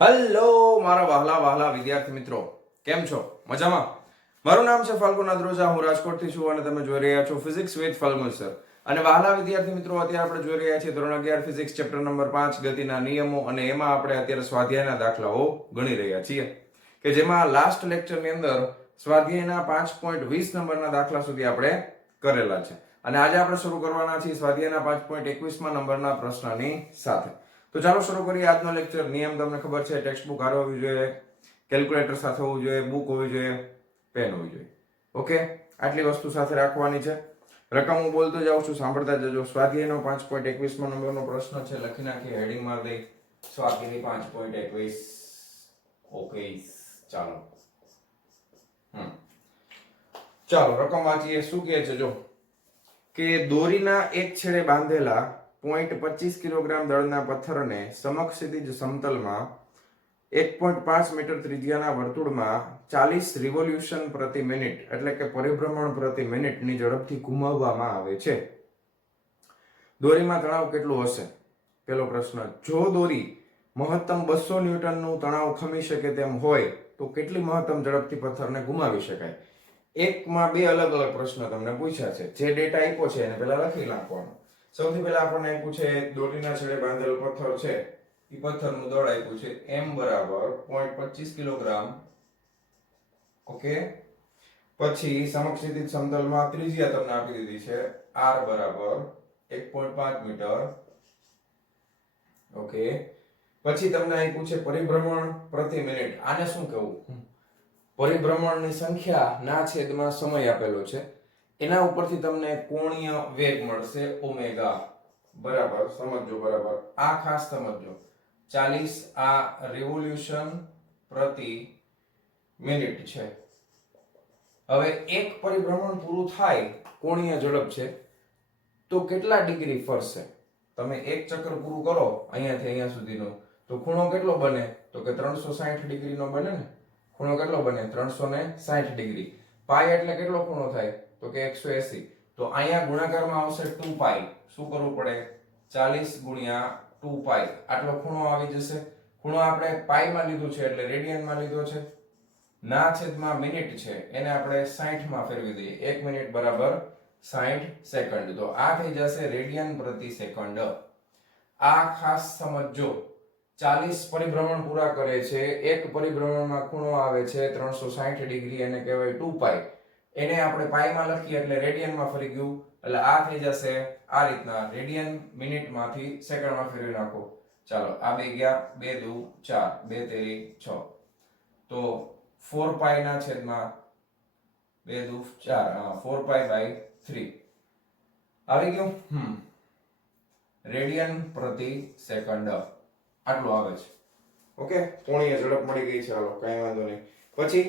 Hello મારા વહાલા વહાલા વિદ્યાર્થી મિત્રો, કેમ છો? મજામાં? મારું નામ છે ફાલ્ગુન અદ્રોજા. હું રાજકોટથી છું અને તમે જોઈ રહ્યા છો ફિઝિક્સ વિથ ફાલ્ગુન સર. અને વહાલા વિદ્યાર્થી મિત્રો, અત્યારે આપણે જોઈ રહ્યા છીએ ધોરણ 11 ફિઝિક્સ ચેપ્ટર નંબર 5 ગતિના નિયમો, અને એમાં આપણે અત્યારે સ્વાધ્યાયના દાખલાઓ ગણી રહ્યા છીએ કે જેમાં લાસ્ટ લેક્ચરની અંદર સ્વાધ્યાયના 5.20 નંબરના દાખલા સુધી આપણે કરેલા છે. અને આજે આપણે શરૂ કરવાના છીએ સ્વાધ્યાયના 5.21 નંબરના પ્રશ્નની સાથે. તો ચાલો શરૂ કરીએ આજનો લેક્ચર. નિયમ તમને ખબર છે, ટેક્સ્ટ બુક હારે હોવી જોઈએ, કેલ્ક્યુલેટર સાથે હોવું જોઈએ, બુક હોવી જોઈએ, પેન હોવી જોઈએ. ઓકે, આટલી વસ્તુ સાથે રાખવાની છે. રકમ હું બોલતો જાઉં છું, સાંભળતા જજો. સ્વાધ્યાયનો 5.21 નંબરનો પ્રશ્ન છે, લખી નાખીએ, હેડિંગ માર દઈ, સ્વાધ્યાય 5.21. ઓકે, ચાલો ચાલો રકમ વાંચીએ. શું કહે છે જો, કે દોરીના એક છેડે બાંધેલા 0.25 કિલોગ્રામ દળના પથ્થરને સમક્ષિતિજ સમતલમાં 1.5 મીટર ત્રિજ્યાના વર્તુળમાં 40 રિવોલ્યુશન પ્રતિ મિનિટ એટલે કે પરિભ્રમણ પ્રતિ મિનિટની ઝડપથી ઘુમાવવામાં આવે છે. દોરીમાં તણાવ કેટલું હશે? પેલો પ્રશ્ન. જો દોરી મહત્તમ 200 ન્યૂટનનું તણાવ ખમી શકે તેમ હોય તો કેટલી મહત્તમ ઝડપથી પથ્થરને ઘુમાવી શકાય? એકમાં બે અલગ અલગ પ્રશ્ન તમને પૂછ્યા છે. જે ડેટા આપ્યો છે એને પહેલા લખી નાખવાનો. સૌથી પહેલા આપણને આપ્યું છે દોરીના છેડે બાંધેલો પથ્થર છે, એ પથ્થરનું દળ આપ્યું છે m બરાબર 0.25 કિલોગ્રામ. ઓકે, પછી સમક્ષિતિજ સમતલમાં ત્રિજ્યા તમને આપી દીધી છે r બરાબર 1.5 મીટર. ઓકે, પછી તમને આપ્યું છે પરિભ્રમણ પ્રતિ મિનિટ. આને શું કહેવું? પરિભ્રમણની સંખ્યા ના છેદમાં સમય આપેલો છે, એના ઉપરથી તમને કોણીય વેગ મળશે ઓમેગા. બરાબર, સમજો બરાબર. આ ખાસ સમજો, 40 આ રિવોલ્યુશન પ્રતિ મિનિટ છે. હવે એક પરિભ્રમણ પૂરું થાય, કોણીય ઝડપ છે, તો કેટલા ડિગ્રી ફરશે? તમે એક ચક્ર પૂરું કરો અહીંયાથી અહીંયા સુધીનો, તો ખૂણો કેટલો બને? તો કે 360 ડિગ્રીનો બને ને. ખૂણો કેટલો બને? 360 ડિગ્રી. પાઈ એટલે કેટલો ખૂણો થાય? તો કે 180. તો અહીંયા ગુણાકારમાં આવશે 2 પાઈ. શું કરવું પડે? 40 ગુણ્યા 2 પાઈ. આટલો ખૂણો આવી જશે. ખૂણો આપણે પાઈમાં લીધું છે એટલે રેડિયનમાં લીધો છે. ના છેદમાં મિનિટ છે, એને આપણે 60 માં ફેરવી દઈએ. 1 મિનિટ બરાબર 60 સેકન્ડ. તો આ થઈ જશે રેડિયન પ્રતિ સેકન્ડ. આ ખાસ સમજો. 40 પરિભ્રમણ પૂરા કરે છે, એક પરિભ્રમણમાં ખૂણો આવે છે 360 ડિગ્રી, એને કહેવાય 2 પાઈ. એને આપણે પાઈમાં લખીએ એટલે રેડિયનમાં ફરી ગયું, એટલે આ થઈ જશે આ રીતના. રેડિયન મિનિટમાંથી સેકન્ડમાં ફેરવી નાખો. ચાલો, આ બે ગયા, 2 દુ 4, 2 તેરી 6. તો 4 પાઈ ના છેદમાં 2 દુ 4, 4 પાઈ બાય 3 આવી ગયું. રેડિયન પ્રતિ સેકન્ડ આટલું આવે છે. ઓકે, કોણીય ઝડપ મળી ગઈ છે. હાલો, કઈ વાંધો નહીં. પછી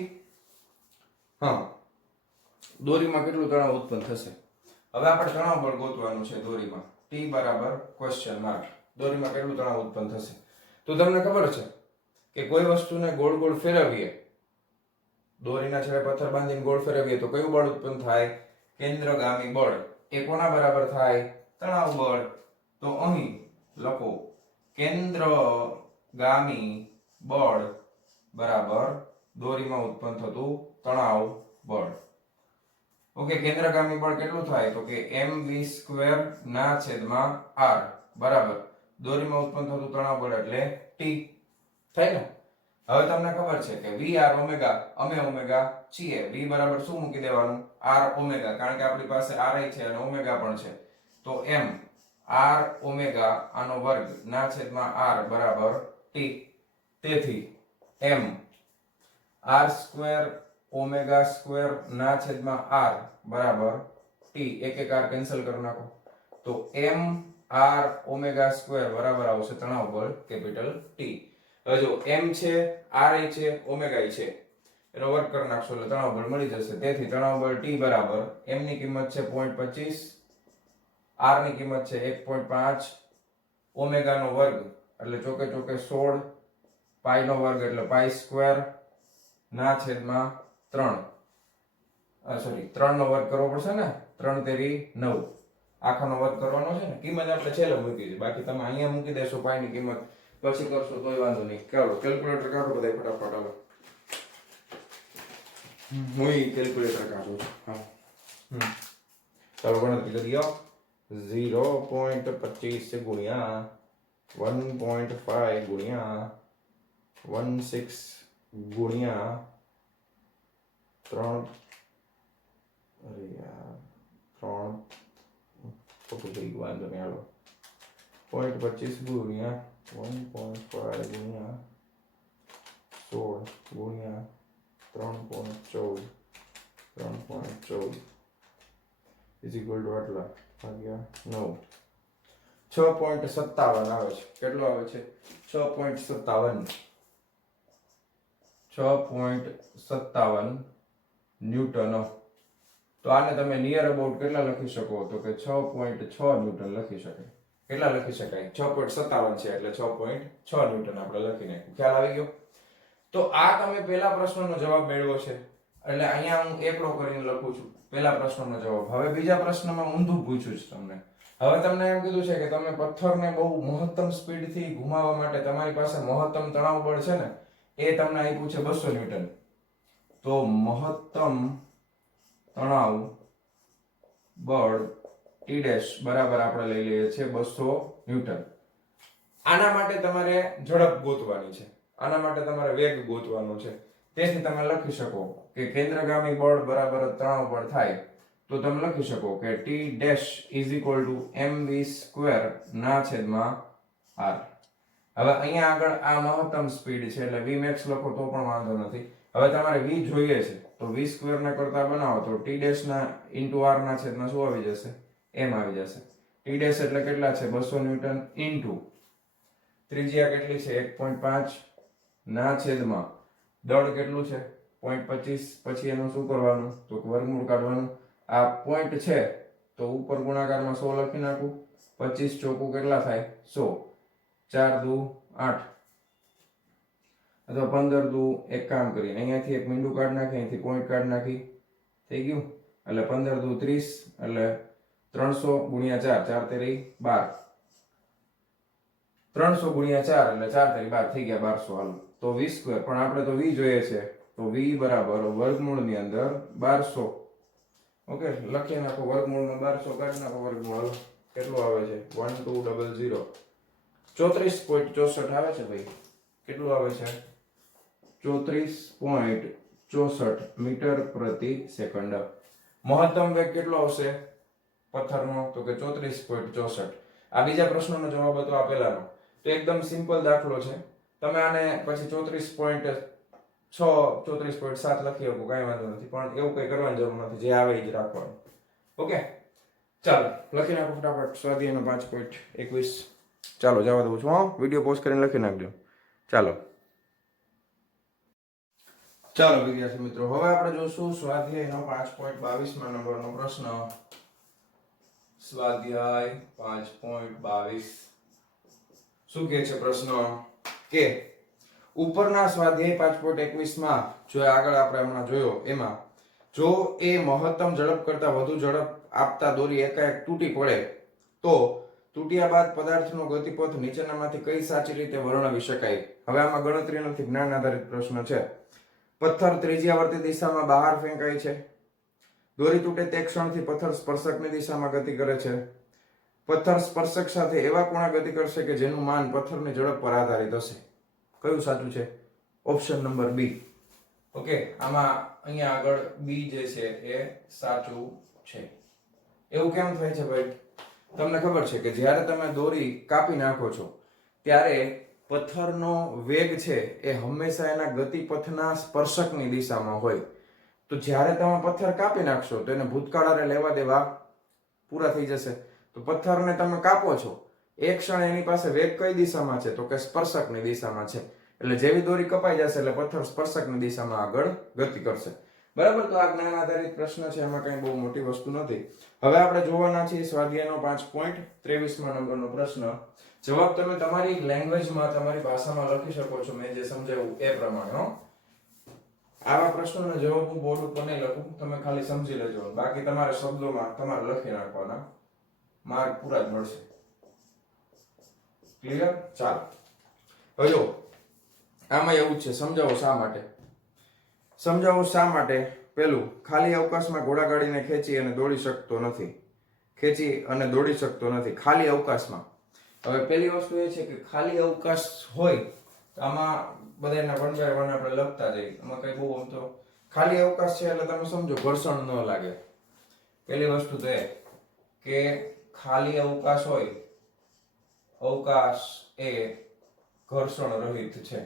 દોરીમાં કેટલું તણાવ ઉત્પન્ન થશે? હવે આપણે તણાવ બળ ગોતવાનું છે દોરીમાં. T બરાબર ક્વેશ્ચન માર્ક. દોરીમાં કેટલું તણાવ ઉત્પન્ન થશે? તો તમને ખબર છે કે કોઈ વસ્તુને ગોળ ગોળ ફેરવીએ, દોરીના છેડે પથ્થર બાંધીને ગોળ ફેરવીએ તો કયું બળ ઉત્પન્ન થાય? કેન્દ્રગામી બળ. એ કોના બરાબર થાય? તણાવ બળ. તો અહીં લખો કેન્દ્રગામી બળ બરાબર દોરીમાં ઉત્પન્ન થતું તણાવ બળ. ઓકે, કેન્દ્રગામી બળ કેટલું થાય? તો કે mv² ના છેદમાં r બરાબર દોરીમાં ઉત્પન્ન થતું તણાવ બળ એટલે T થાય ને. હવે તમને ખબર છે કે vr ઓમેગા, અમે ઓમેગા છીએ. v બરાબર શું મૂકી દેવાનું? r ઓમેગા, કારણ કે આપણી પાસે r છે અને ઓમેગા પણ છે. તો m r ઓમેગા આનો વર્ગ ના છેદમાં r બરાબર T. તેથી m r² ઓમેગા સ્ક્વેર ના છેદમાં r બરાબર T. એક એક r કેન્સલ કરી નાખો. તો m r ઓમેગા સ્ક્વેર બરાબર આવશે તણાવ બળ કેપિટલ T. હવે જો m છે, r છે, ઓમેગા છે, એનો વર્ગ કરી નાખશો એટલે તણાવ બળ મળી જશે. તેથી તણાવ બળ T બરાબર m ની કિંમત છે 0.25, r ની કિંમત છે 1.5, ઓમેગા નો વર્ગ એટલે ચોકે ચોકે 16, પાઈ નો વર્ગ એટલે પાઈ સ્ક્વેર ના છેદમાં 3. સોરી, 3 નો વર્ગ કરવો પડશે ને. 3 તેરી 9, આખાનો વર્ગ કરવાનો છે ને. કિંમત આપણે છેલ્લે મૂકી છે, બાકી તમે અહીંયા મૂકી દેશો પાઈ ની કિંમત પછી કરશો તોય વાંધો નહીં. ચાલો કેલ્ક્યુલેટર કાઢો બધા ફટાફટ. હાલો હું કેલ્ક્યુલેટર કાઢું છું. હા ચાલો ગણતરી કરીએ. 0.25 ગુણ્યા 1.5 ગુણ્યા 16 ગુણ્યા 3 અરે યાર 3 ખોટું થઈ ગયું વાંધો નહીં. હાલો 0.25 ગુણ્યા 1.5 ગુણ્યા 16 ગુણ્યા 3.14 ઇઝ ઇક્વલ ટુ આટલા ભાગ્યા 9 6.57 આવે છે. કેટલો આવે છે? 6.57 ન્યૂટન. તો આને તમે નિયર અબાઉટ કેટલા લખી શકો? તો કે 6.6 ન્યૂટન લખી શકાય. કેટલા લખી શકાય? 6.57 છે એટલે 6.6 ન્યૂટન આપણે લખી નાખ્યું. ખ્યાલ આવી ગયો? તો આ તમે પહેલા પ્રશ્નનો જવાબ મેળવ્યો છે એટલે અહીંયા હું એકડો કરીને લખું છું પહેલા પ્રશ્નનો જવાબ. હવે બીજા પ્રશ્નમાં ઊંધું પૂછ્યું છે તમને. હવે તમને એમ કીધું છે કે તમે પથ્થરને બહુ મહત્તમ સ્પીડથી ઘુમાવવા માટે તમારી પાસે મહત્તમ તણાવ બળ છે ને એ તમને આપ્યું છે 200 ન્યૂટન. તો મહત્તમ તણાવ બળ T' બરાબર આપણે લઈ લઈએ છીએ 200 ન્યૂટન. આના માટે તમારે ઝડપ ગોતવાની છે. આના માટે તમારે વેગ ગોતવાનો છે. તેથી તમે લખી શકો કે કેન્દ્રગામી બળ બરાબર તણાવ બળ થાય તો તમે લખી શકો કે T' mv² ના છેદમાં r. હવે અહીંયા આગળ આ મહત્તમ સ્પીડ છે એટલે v max લખો તો પણ વાંધો નથી. હવે તમારે v જોઈએ છે તો v² ના કરતા બનાવો તો T' ના * r ના છેદમાં શું આવી જશે? m આવી જશે. T' એટલે કેટલા છે? 200 ન્યૂટન ઇન્ટુ ત્રિજ્યા કેટલી છે? 1.5 ના છેદમાં દળ કેટલું છે? 0.25. પછી એનું શું કરવાનું? તો વર્ગમૂળ કાઢવાનું. આ પોઈન્ટ છે તો ઉપર ગુણાકારમાં 100 લખી નાખું. 25 ચોકું કેટલા થાય? 100. 4 દુ 8 અથવા 15 દુ એક કામ કરી અહીંયાથી એક મીંડું કાઢ નાખી, અહીંથી પોઈન્ટ કાઢ નાખી, થઈ ગયું. એટલે 15 દુ 30 એટલે 300 ગુણ્યા 4 4 તેરી 12. 300 ગુણ્યા 4 એટલે 4 તેરી 12 થઈ ગયા 1200. હાલો તો v². પણ આપણે તો v જોઈએ છે તો v બરાબર વર્ગમૂળની અંદર 1200. ઓકે લખી નાખો વર્ગમૂળમાં 1200 કાઢી નાખો વર્ગમૂળ. કેટલું આવે છે? 1200 34.64 આવે છે ભાઈ. કેટલું આવે છે? 34.64 મીટર પ્રતિ સેકન્ડ. મહત્તમ વેગ કેટલો આવશે પથ્થરનો? તો કે 34.64. આ બીજા પ્રશ્નનો જવાબ હતો આ પહેલાનો. તો એકદમ સિમ્પલ દાખલો છે. તમે આને પછી 34.6 34.7 લખી શકો, કાંઈ વાંધો નથી. પણ એવું કંઈ કરવાની જરૂર નથી, જે આવે એ જ રાખવાનું. ઓકે ચાલો લખી નાખો ફટાફટ. સ્વાધ્યાયનો 5.21. ચાલો જવા દઉં છું. હા વિડીયો પોઝ કરીને લખી નાખજો. ચાલો વિદ્યાર્થી મિત્રો હવે આપણે જોશું સ્વાધ્યાયનો 5.22 નંબરનો પ્રશ્ન. સ્વાધ્યાય 5.22 શું કહે છે પ્રશ્ન? કે ઉપરના સ્વાધ્યાય 5.21 માં જો આગળ આપણે હમણાં જોયો એમાં જો એ મહત્તમ ઝડપ કરતા વધુ ઝડપ આપતા દોરી એકાએક તૂટી પડે તો તૂટ્યા બાદ પદાર્થનો ગતિપથ નીચેનામાંથી કઈ સાચી રીતે વર્ણવી શકાય? હવે આમાં ગણતરી નથી, જ્ઞાન આધારિત પ્રશ્ન છે. પથ્થર ત્રિજ્યાવર્તી દિશામાં બહાર ફેંકાય છે. દોરી તૂટે તે ક્ષણથી પથ્થર સ્પર્શકની દિશામાં ગતિ કરે છે. પથ્થર સ્પર્શક સાથે એવા કોણે ગતિ કરશે કે જેનું માન પથ્થરની ઝડપ પર આધારિત હશે. કયું સાચું છે? ઓપ્શન નંબર બી. ઓકે આમાં અહીંયા આગળ બી જે છે એ સાચું છે. એવું કેમ થાય છે ભાઈ? તમને ખબર છે કે જ્યારે તમે દોરી કાપી નાખો છો ત્યારે પથ્થરનો વેગ છે એ હંમેશા એના ગતિપથના સ્પર્શકની દિશામાં હોય. તો જ્યારે તમે પથ્થર કાપી નાખશો તો એને ભૂતકાળાને લેવા દેવા પૂરા થઈ જશે. તો પથ્થરને તમે કાપો છો એક ક્ષણ એની પાસે વેગ કઈ દિશામાં છે? તો કે સ્પર્શકની દિશામાં છે. એટલે જેવી દોરી કપાઈ જશે એટલે પથ્થર સ્પર્શકની દિશામાં આગળ ગતિ કરશે. બરાબર. તો આ જ્ઞાન આધારિત પ્રશ્ન છે, એમાં કઈ બહુ મોટી વસ્તુ નથી. હવે આપણે જોવાના છીએ સ્વાધ્યાયનો 5.23 નંબરનો પ્રશ્ન. જવાબ તમે તમારી લેંગ્વેજમાં તમારી ભાષામાં લખી શકો છો, મેં જે સમજાવ્યું એ પ્રમાણે. હો આવા પ્રશ્નોનો જવાબ હું બોર્ડ ઉપર નહીં લખું, તમે ખાલી સમજી લેજો. બાકી તમારે શબ્દોમાં તમારે લખી નાખવાના, માર્ક પૂરા જ મળશે. ક્લિયર? ચાલો હવે જો આમાં એવું જ છે, સમજાવો શા માટે. સમજાવો શા માટે. પેલું, ખાલી અવકાશમાં ઘોડાગાડીને ખેંચી અને દોડી શકતો નથી. ખાલી અવકાશમાં. હવે પેલી વસ્તુ એ છે કે ખાલી અવકાશ હોય તો આમાં બધાના 1 by 1 આપણે લખતા જઈએ. આમાં કઈ બહુ આમ તો ખાલી અવકાશ છે એટલે તમે સમજો ઘર્ષણ ન લાગે. પેલી વસ્તુ તો એ કે ખાલી અવકાશ હોય, અવકાશ એ ઘર્ષણ રહિત છે.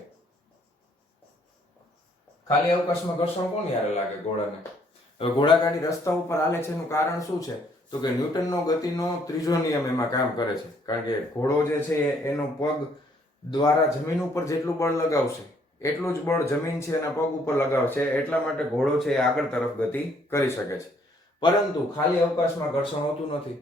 ખાલી અવકાશમાં ઘર્ષણ કોની હારે લાગે? ઘોડાને. હવે ઘોડાગાડી રસ્તા ઉપર હાલે છે એનું કારણ શું છે? તો કે ન્યૂટનનો ગતિનો ત્રીજો નિયમ એમાં કામ કરે છે. કારણ કે ઘોડો જે છે એનો પગ દ્વારા જમીન ઉપર જેટલું બળ લગાવશે એટલું જ બળ જમીન છે એના પગ ઉપર લગાવશે. એટલા માટે ઘોડો છે એ આગળ તરફ ગતિ કરી શકે છે. પરંતુ ખાલી અવકાશમાં ઘર્ષણ હોતું નથી.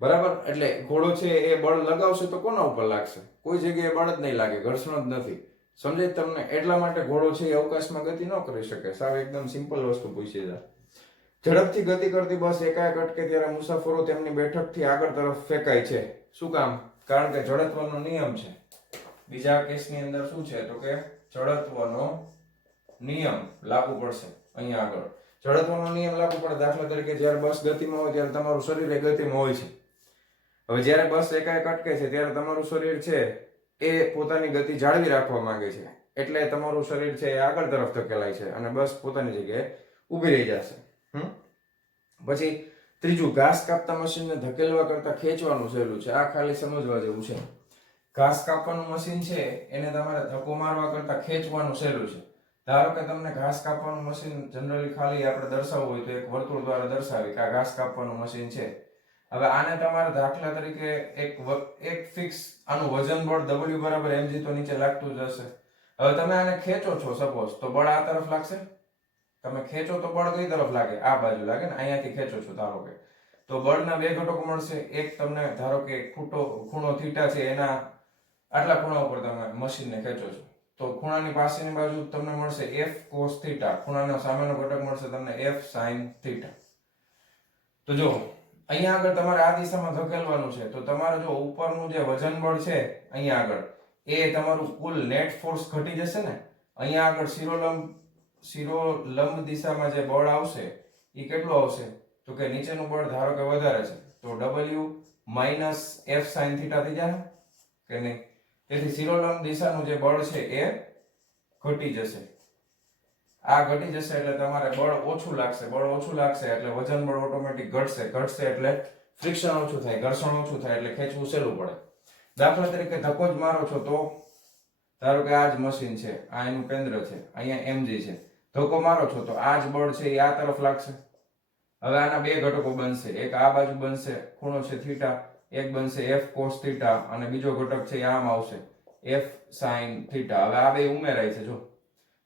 બરાબર? એટલે ઘોડો છે એ બળ લગાવશે તો કોના ઉપર લાગશે? કોઈ જગ્યાએ બળ જ નહીં લાગે, ઘર્ષણ જ નથી. સમજે તમને? એટલા માટે ઘોડો છે એ અવકાશમાં ગતિ ન કરી શકે. સાવ એકદમ સિમ્પલ વસ્તુ પૂછી છે. ઝડપથી ગતિ કરતી બસ એકાએક અટકે ત્યારે મુસાફરો તેમની બેઠકથી આગળ તરફ ફેંકાય છે. શું કામ? કારણ કે જડત્વનો નિયમ છે. બીજા કેસની અંદર શું છે? તો કે જડત્વનો નિયમ લાગુ પડશે. અહીંયા આગળ જડત્વનો નિયમ લાગુ પડે. દાખલા તરીકે જ્યારે બસ ગતિમાં હોય ત્યારે તમારું શરીર એ ગતિમાં હોય છે. હવે જ્યારે બસ એકાએક અટકે છે ત્યારે તમારું શરીર છે એ પોતાની ગતિ જાળવી રાખવા માંગે છે. એટલે તમારું શરીર છે એ આગળ તરફ ધકેલાય છે અને બસ પોતાની જગ્યાએ ઊભી રહી જશે. પછી ત્રીજું, ઘાસ કાપતા મશીનને ધકેલવા કરતા ખેંચવાનું સહેલું છે. આ ખાલી સમજવા જેવું છે. ઘાસ કાપવાનું મશીન છે એને તમારે ધક્કો મારવા કરતા ખેંચવાનું સહેલું છે. ધારો કે તમને ઘાસ કાપવાનું મશીન જનરલી ખાલી આપણે દર્શાવવું હોય તો એક વર્તુળ દ્વારા દર્શાવી કે આ ઘાસ કાપવાનું મશીન છે. હવે આને તમારે દાખલા તરીકે એક ફિક્સ આનું વજન બળ W બરાબર mg તો નીચે લાગતું જ હશે. હવે તમે આને ખેંચો છો સપોઝ, તો બળ આ તરફ લાગશે. તમે ખેંચો તો બળ કઈ તરફ લાગે? આ બાજુ લાગે ને. અહીંયાથી ખેંચો છો ધારો કે, તો બળના બે ઘટકો મળશે. એક તમને ધારો કે ખૂણો થીટા છે એના આટલા ખૂણા ઉપર તમે મશીનને ખેંચો છો, તો ખૂણાની પાસેની બાજુ તમને મળશે F cos થીટા, ખૂણાનો સામેનો ઘટક મળશે તમને F sin થીટા. તો જો અહીંયા આગળ તમારે આ દિશામાં ધકેલવાનું છે, તો તમારે જો ઉપરનું જે વજન બળ છે અહીંયા આગળ એ તમારું કુલ નેટ ફોર્સ ઘટી જશે ને. અહીંયા આગળ શિરોલંબ દિશામાં જે બળ આવશે એ કેટલું આવશે? તો કે નીચેનું બળ ધારો કે વધારે છે તો W minus F sin theta થઈ જાય કે નહીં? તેથી શિરોલંબ દિશાનું જે બળ છે એ ઘટી જશે. આ ઘટી જશે એટલે તમારે બળ ઓછું લાગશે. બળ ઓછું લાગશે એટલે વજન બળ ઓટોમેટિક ઘટશે. ઘટશે એટલે ફ્રિક્શન ઓછું થાય, ઘર્ષણ ઓછું થાય એટલે ખેંચવું સહેલું પડે. દાખલા તરીકે ધક્કો જ મારો છો તો ધારો કે આ જ મશીન છે, આ એનું કેન્દ્ર છે, અહીંયા mg છે. ધક્કો મારો છો તો આ જ બળ છે એ આ તરફ લાગશે. હવે આના બે ઘટકો બનશે. એક આ બાજુ બનશે, ખૂણો છે થીટા, એક બનશે F cos થીટા અને બીજો ઘટક છે આમ આવશે F sin થીટા. હવે આ બે ઉમેરાય છે જો,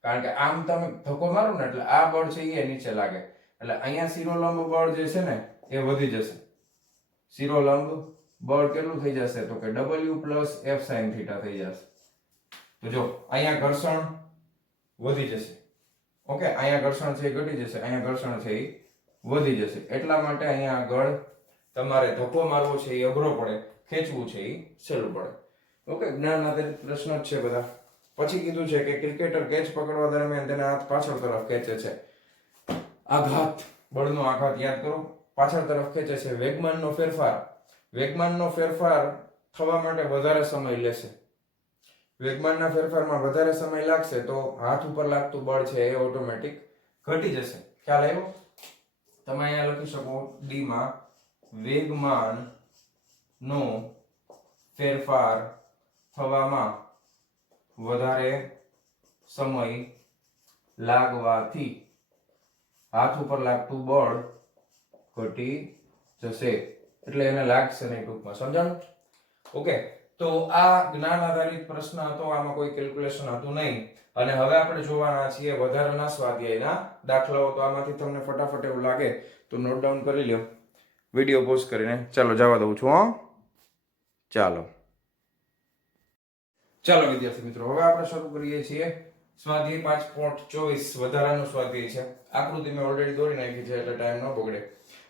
કારણ કે આમ તમે ધક્કો મારો ને એટલે આ બળ છે એ નીચે લાગે એટલે અહીંયા શિરોલંબ બળ જે છે ને એ વધી જશે. શિરોલંબ બળ કેટલું થઈ જશે? તો કે W plus F sin theta થઈ જશે. તો જો અહીંયા ઘર્ષણ વધી જશે. ઓકે, અહીંયા ઘર્ષણ છે એ ઘટી જશે, અહીંયા ઘર્ષણ છે એ વધી જશે. એટલા માટે અહીંયા આગળ તમારે ધક્કો મારવો છે એ અઘરો પડે, ખેંચવું છે એ સહેલું પડે. ઓકે, જ્ઞાન આધારિત પ્રશ્ન જ છે બધા. પછી કીધું છે કે ક્રિકેટર કેચ પકડવા દરમિયાન તેના હાથ પાછળ તરફ ખેંચે છે. આઘાત, બળનો આઘાત યાદ કરો, પાછળ તરફ ખેંચે છે. વેગમાનનો ફેરફાર થવા માટે વધારે સમય લેશે. વેગમાનના ફેરફારમાં વધારે સમય લાગશે તો હાથ ઉપર લાગતું બળ છે એ ઓટોમેટિક ઘટી જશે. ખ્યાલ આવ્યો? તમે અહીંયા લખી શકો D માં વેગમાનનો ફેરફાર થવામાં વધારે સમય લાગવાથી હાથ ઉપર લાગતું બળ ઘટી જશે. એટલે એને લાગશે નહીં ટૂંકમાં. સમજાણું? ઓકે, તો આ જ્ઞાન આધારિત પ્રશ્ન હતો. આમાં કોઈ કેલ્ક્યુલેશન હતું નહીં. અને હવે આપણે જોવાના છીએ વધારાના સ્વાધ્યાયના દાખલાઓ. તો આમાંથી તમને ફટાફટ એવું લાગે તો નોટ ડાઉન કરી લ્યો વિડીયો પોઝ કરીને. ચાલો જવા દઉં છું. ચાલો વિદ્યાર્થી મિત્રો, હવે આપણે શરૂ કરીએ છીએ સ્વાધ્યાય 5.24 વધારાનો સ્વાધ્યાય છે. આકૃતિ મેં ઓલરેડી દોરી નાખી છે એટલે ટાઈમ ન બગડે.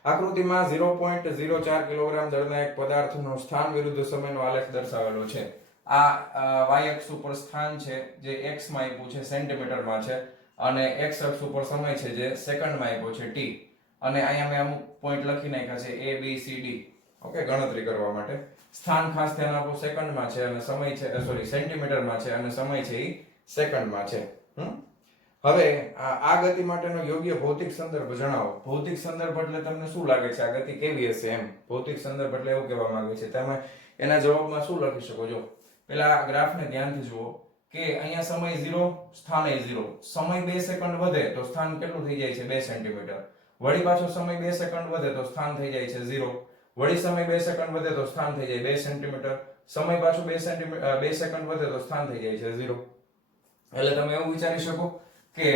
આકૃતિમાં 0.04 કિલોગ્રામ દળના એક પદાર્થનો સ્થાન વિરુદ્ધ સમયનો આલેખ દર્શાવેલો છે. આ y અક્ષ ઉપર સ્થાન છે જે x માં આપ્યું છે સેન્ટીમીટરમાં છે, અને x અક્ષ ઉપર સમય છે જે સેકન્ડમાં આપ્યો છે t, અને અહીંયા મેં અમુક પોઈન્ટ લખી નાખ્યા છે a b c d. Okay, ગણતરી કરવા માટે. સ્થાન ખાસ ધ્યાન આપો સેકન્ડમાં છે અને સમય છે સોરી સેન્ટીમીટરમાં છે અને સમય છે ઈ સેકન્ડમાં છે. હવે આ ગતિ માટેનો યોગ્ય ભૌતિક સંદર્ભ જણાવો. ભૌતિક સંદર્ભ એટલે તમને શું લાગે છે આ ગતિ કેવી હશે એમ? ભૌતિક સંદર્ભ એટલે એવું કહેવા માંગે છે. તમે એના જવાબમાં શું લખી શકો? જો પેલા આ ગ્રાફને ધ્યાનથી જુઓ કે અહીંયા સમય 0, સ્થાન એ 0. સમય 2 સેકન્ડ વધે તો સ્થાન કેટલું થઈ જાય છે? 2 સેન્ટીમીટર. વળી પાછો સમય 2 સેકન્ડ વધે તો સ્થાન થઈ જાય છે 0. વળી સમય 2 સેકન્ડ વધે તો સ્થાન થઈ જાય 2 સેન્ટીમીટર. સમય પાછો 2 સેકન્ડ વધે તો સ્થાન થઈ જાય છે 0. એટલે તમે એવું વિચારી શકો કે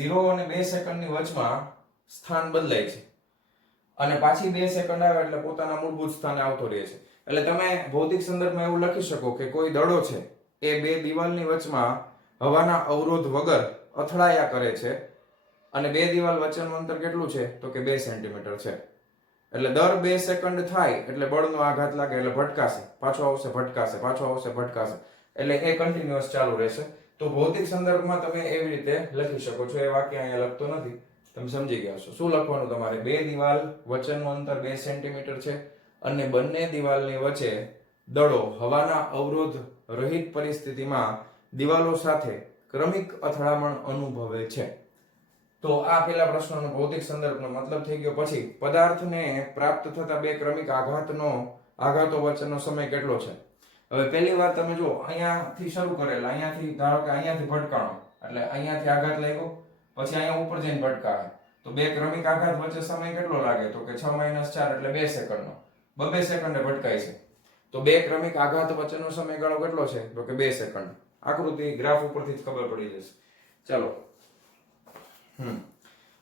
0 અને 2 સેકન્ડની વચમાં સ્થાન બદલાય છે અને પાછી 2 સેકન્ડ આવે એટલે પોતાના મૂળભૂત સ્થાને આવતો રહે છે. એટલે તમે ભૌતિક સંદર્ભમાં એવું લખી શકો કે કોઈ દડો છે એ બે દિવાલની વચમાં હવાના અવરોધ વગર અથડાયા કરે છે, અને બે દિવાલ વચ્ચેનું અંતર કેટલું છે? તો કે 2 સેન્ટીમીટર છે. એટલે દર 2 સેકન્ડ થાય એટલે બળનો આઘાત લાગે એટલે ભટકાશે, પાછો આવશે ભટકાશે, પાછો આવશે ભટકાશે, એટલે એ કન્ટિન્યુઅસ ચાલુ રહેશે. તો ભૌતિક સંદર્ભમાં તમે એવી રીતે લખી શકો છો. એ વાક્ય અહીંયા લખતો નથી, તમે સમજી ગયા છો. શું લખવાનું તમારે? બે દિવાલ વચ્ચેનું અંતર 2 સેન્ટીમીટર છે અને બંને દિવાલની વચ્ચે દડો હવાના અવરોધ રહિત પરિસ્થિતિમાં દિવાલો સાથે ક્રમિક અથડામણ અનુભવે છે. તો આ પેલા પ્રશ્નનો ભૌતિક સંદર્ભનો મતલબ થઈ ગયો. પછી પદાર્થને પ્રાપ્ત થતા બે ક્રમિક આઘાતો વચ્ચેનો સમય કેટલો છે? હવે પહેલી વાર તમે જુઓ, અહીંયાથી શરૂ કરેલા, અહીંયાથી ધારો કે અહીંયાથી ભટકાણો એટલે અહીંયાથી આઘાત લાગ્યો, પછી અહીંયા ઉપર જઈને ભટકાવે તો બે ક્રમિક આઘાત વચ્ચે સમય કેટલો લાગે? તો કે 6 - 4 એટલે 2 સેકન્ડનો. 2 સેકન્ડે ભટકાય છે તો બે ક્રમિક આઘાત વચ્ચેનો સમયગાળો કેટલો છે? તો કે 2 સેકન્ડ. આકૃતિ ગ્રાફ ઉપરથી જ ખબર પડી જશે. ચાલો,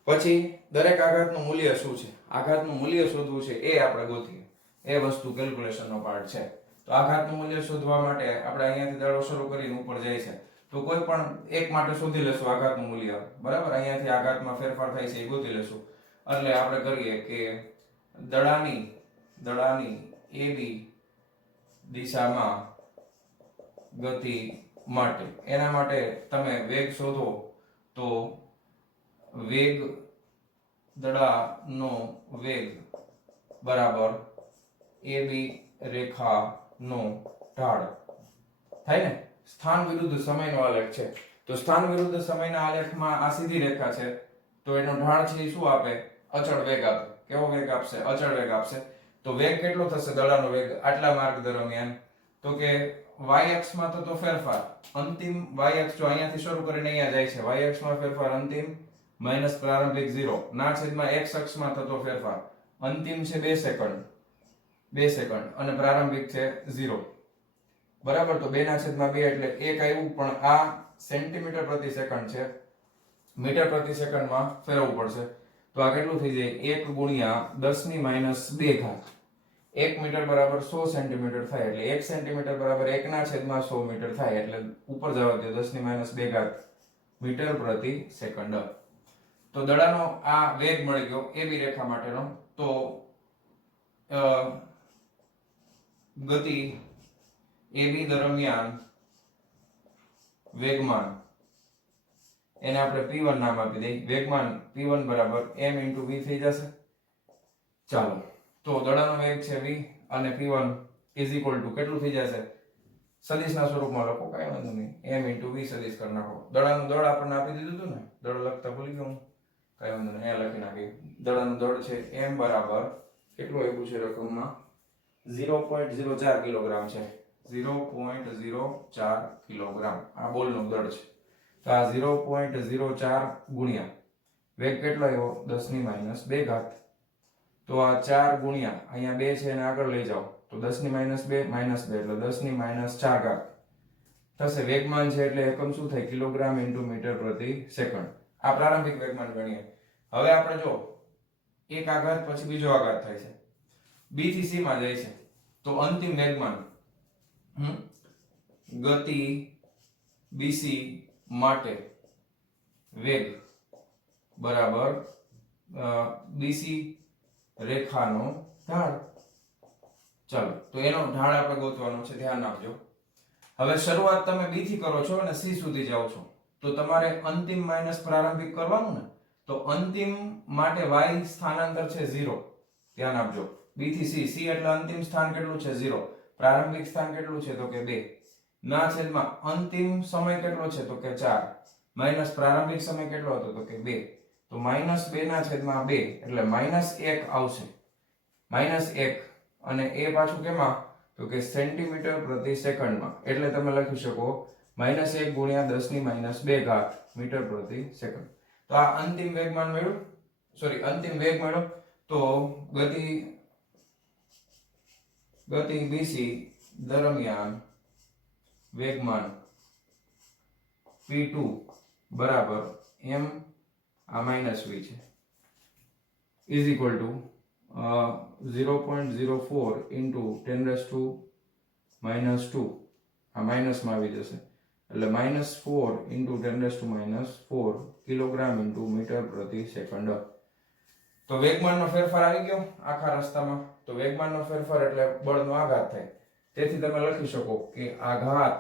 પછી દરેક આઘાતનું મૂલ્ય શું છે? આઘાતનું મૂલ્ય શોધવું છે એ આપણે ગોતીએ. એ વસ્તુ કેલ્ક્યુલેશનનો પાર્ટ છે. તો આઘાતનું મૂલ્ય શોધવા માટે આપણે અહીંયાથી દડો શરૂ કરીને ઉપર જાય છે તો કોઈ પણ એક માટે શોધી લેશું આઘાતનું મૂલ્ય. બરાબર, અહીંયાથી આઘાતમાં ફેરફાર થાય છે એ ગોતી લેશું. એટલે આપણે કરીએ કે દડાની AB દિશામાં ગતિ માટે, એના માટે તમે વેગ શોધો તો વેગ, દડાનો વેગ બરાબર AB રેખાનો ઢાળ થાય ને. સ્થાન વિરુદ્ધ સમયનો આલેખ છે તો સ્થાન વિરુદ્ધ સમયના આલેખમાં આ સીધી રેખા છે તો એનો ઢાળ છે એ શું આપે? અચળ વેગ આપે. કેવો વેગ આપશે? અચળ વેગ આપશે. તો વેગ કેટલો થશે દડાનો વેગ આટલા માર્ગ દરમિયાન? તો કે y અક્ષમાં થતો ફેરફાર, અંતિમ y અક્ષ જો અહીંયાથી શરૂ કરીને અહીંયા જાય છે, y અક્ષમાં ફેરફાર અંતિમ માઈનસ પ્રારંભિક 0 ના છેદમાં x અક્ષમાં થતો ફેરફાર અંતિમ છે 2 સેકન્ડ અને પ્રારંભિક છે 0. બરાબર, તો 2/2 એટલે 1 આવ્યું, પણ આ સેન્ટીમીટર પ્રતિ સેકન્ડ છે, મીટર પ્રતિ સેકન્ડમાં ફેરવવું પડશે. તો આ કેટલું થઈ જાય? 1 ગુણ્યા 10 - 2 1 મીટર બરાબર 100 સેન્ટીમીટર થાય, એટલે 1 સેન્ટીમીટર બરાબર 1/100 મીટર થાય, એટલે ઉપર જવા દો 10 - 2 મીટર પ્રતિ સેકન્ડ. તો દડાનો આ વેગ મળી ગયો AB રેખા માટેનો. તો ગતિ AB દરમિયાન વેગમાન, એને આપણે P1 નામ આપી દઈએ. વેગમાન P1 બરાબર m × v થઈ જશે. ચાલો, તો દડાનો વેગ છે v અને P1 કેટલું થઈ જશે? સદિશના સ્વરૂપમાં લખો, કાંઈ વાંધો નહીં, m × v સદિશ કરી નાખો. દડાનું દળ આપણને આપી દીધું હતું ને, દળ લખતા ભૂલી ગયો હું, કાંઈ વાંધો નહીં, અહીંયા લખી નાખી. દડાનું દળ છે m બરાબર કેટલું આવ્યું છે રકમમાં? 0.04 કિલોગ્રામ છે. 0.04 કિલોગ્રામ આ બોલનું દળ છે. તો આ 0.04 ગુણ્યા વેગ કેટલો આવ્યો? 10 - 2. તો આ 4 ગુણ્યા અહીંયા 2 છે એને આગળ લઈ જાઓ તો 10 - 2 -2 એટલે 10 - 4 થશે. વેગમાન છે એટલે એકમ શું થાય? કિલોગ્રામ × મીટર પ્રતિ સેકન્ડ. આ પ્રારંભિક વેગમાન ગણીએ. હવે આપણે જો એક આઘાત પછી બીજો આઘાત થાય છે, B થી C માં જાય છે તો અંતિમ વેગમાન ગતિ BC માટે વેગ બરાબર BC રેખાનો ઢાળ. ચાલો, તો એનો ઢાળ આપણે ગોતવાનો છે, ધ્યાન આપજો. હવે શરૂઆત તમે બી થી કરો છો અને સી સુધી જાઓ છો તો તમારે અંતિમ માઇનસ પ્રારંભિક કરવાનું ને, તો અંતિમ માટે y સ્થાનાંતર છે 0. ધ્યાન આપજો. બી થી સી, સી એટલે અંતિમ સ્થાન કેટલું છે 0, પ્રારંભિક સ્થાન કેટલું છે તો કે 2 ના છેદમાં અંતિમ સમય કેટલો છે તો કે 4 માઇનસ પ્રારંભિક સમય કેટલો હતો તો કે 2, તો -2 ના છેદમાં 2 એટલે -1 આવશે. -1 અને એ પાછું કેમાં તો કે સેન્ટીમીટર પ્રતિ સેકન્ડમાં, એટલે તમે લખી શકો -1 ગુણ્યા 10⁻²² મીટર પ્રતિ સેકન્ડ. તો આ અંતિમ વેગમાન મળ્યું, સોરી અંતિમ વેગ મળ્યો. તો ગતિ બીસી દરમિયાન વેગમાન p2 બરાબર m આ -v છે ઇઝ ઇક્વલ ટુ 0.04 into 10⁻², આ માઇનસમાં આવી જશે એટલે -4 into 10⁻⁴ કિલોગ્રામ ઇન્ટુ મીટર પ્રતિ સેકન્ડ. તો વેગમાનનો ફેરફાર આવી ગયો આખા રસ્તામાં. તો વેગમાનનો ફેરફાર એટલે બળનો આઘાત થાય. તેથી તમે લખી શકો કે આઘાત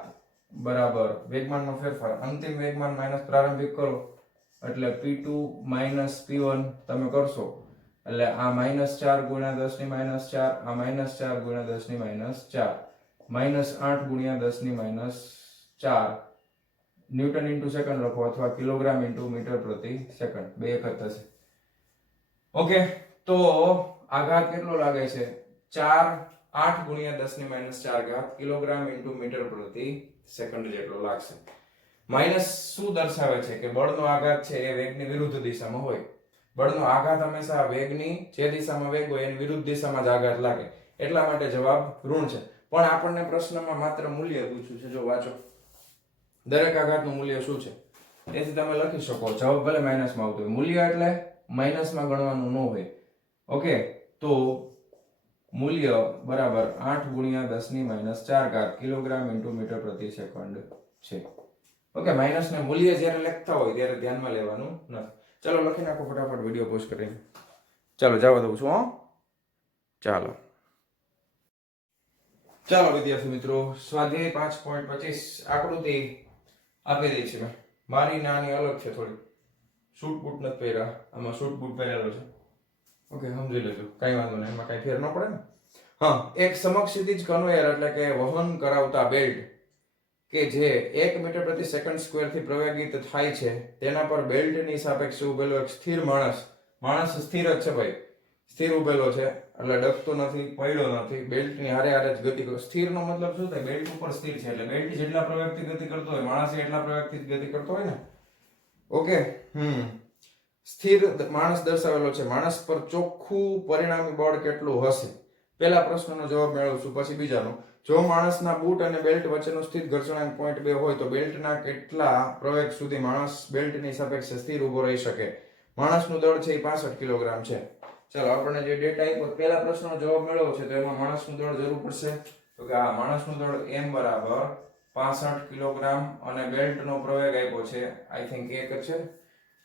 બરાબર વેગમાનનો ફેરફાર, અંતિમ વેગમાન માઇનસ પ્રારંભિક કરો એટલે p2 p1 તમે કરશો એટલે આ -4 ગુણ્યા 10⁻⁴, આ -4 ગુણ્યા 10⁻⁴, -8 ગુણ્યા 10⁻⁴ ન્યૂટન ઇન્ટુ સેકન્ડ લખો અથવા કિલોગ્રામ ઇન્ટુ મીટર પ્રતિ સેકન્ડ, બે એક જ થશે. ઓકે, તો આઘાત કેટલો લાગે છે 8 ગુણ્યા 10⁻⁴ કિલોગ્રામ ઇન્ટુ મીટર પ્રતિ સેકન્ડ જેટલો લાગશે. માઇનસ શું દર્શાવે છે કે બળનો આઘાત છે એ વેગની વિરુદ્ધ દિશામાં હોય. બળનો આઘાત હંમેશા વેગની જે દિશામાં વેગ હોય એની વિરુદ્ધ દિશામાં જ આઘાત લાગે, એટલા માટે જવાબ ઋણ છે. પણ આપણને પ્રશ્નમાં માત્ર મૂલ્ય પૂછ્યું છે. જો વાંચો, દરેક આઘાતનું મૂલ્ય શું છે, તેથી તમે લખી શકો જવાબ ભલે માઇનસમાં આવતો હોય, મૂલ્ય એટલે માઇનસમાં ગણવાનું ન હોય. ઓકે, તો મૂલ્ય બરાબર 8 ગુણ્યા 10⁻⁴ કિલોગ્રામ ઇન્ટુ મીટર પ્રતિ સેકન્ડ છે. ઓકે, માઇનસ ને મૂલ્ય જ્યારે લખતા હોય ત્યારે ધ્યાનમાં લેવાનું નથી. ચાલો લખી નાખો ફટાફટ વિડીયો પોસ્ટ કરીને. ચાલો જવા દઉં છું. ચાલો વિદ્યાર્થી મિત્રો, સ્વાધ્યાય 5.25 આકૃતિ આપી દઈ છે મેં. મારી નાની અલગ છે થોડી, શૂટ બૂટ નથી પહેર્યા, આમાં શૂટ બૂટ પહેરેલો છે. ઓકે, સમજી લેજો, કઈ વાંધો નહીં, એમાં કઈ ફેર ન પડે ને. હા, એક સમક્ષિતિજ કન્વેયર એટલે કે વહન કરાવતા બેલ્ટ કે જે 1 મીટર પ્રતિ સેકન્ડ સ્ક્વેર થી પ્રવેગિત થાય છે, તેના પર બેલ્ટની સાપેક્ષે ઉભેલો એક સ્થિર માણસ સ્થિર જ છે ભાઈ, સ્થિર ઉભેલો છે એટલે ડગતો નથી, પડ્યો નથી, બેલ્ટની હારે હારે જ ગતિ કરે. સ્થિરનો મતલબ શું થાય, બેલ્ટ ઉપર સ્થિર છે એટલે બેલ્ટ જેટલા પ્રવેગથી ગતિ કરતો હોય માણસ એટલા પ્રવેગથી જ ગતિ કરતો હોય ને. ઓકે, સ્થિર માણસ દર્શાવેલો છે. માણસ પર ચોખ્ખું પરિણામી બળ કેટલું હશે? પહેલા પ્રશ્નનો જવાબ મેળવશું, પછી બીજાનો. જો માણસના બૂટ અને બેલ્ટ વચ્ચેનો સ્થિત ઘર્ષણાંક 0.2 હોય તો બેલ્ટના કેટલા પ્રવેગ સુધી માણસ બેલ્ટની સાપેક્ષે સ્થિર ઊભો રહી શકે? માણસનું દળ છે એ 65 કિલોગ્રામ છે. ચાલો આપણે જે ડેટા આપ્યો પહેલા પ્રશ્નનો જવાબ મેળવવો છે તો એમાં માણસનું દળ જરૂર પડશે. તો કે આ માણસનું દળ m બરાબર 65 કિલોગ્રામ અને બેલ્ટનો પ્રવેગ આપ્યો છે આઈ થિંક 1 છે,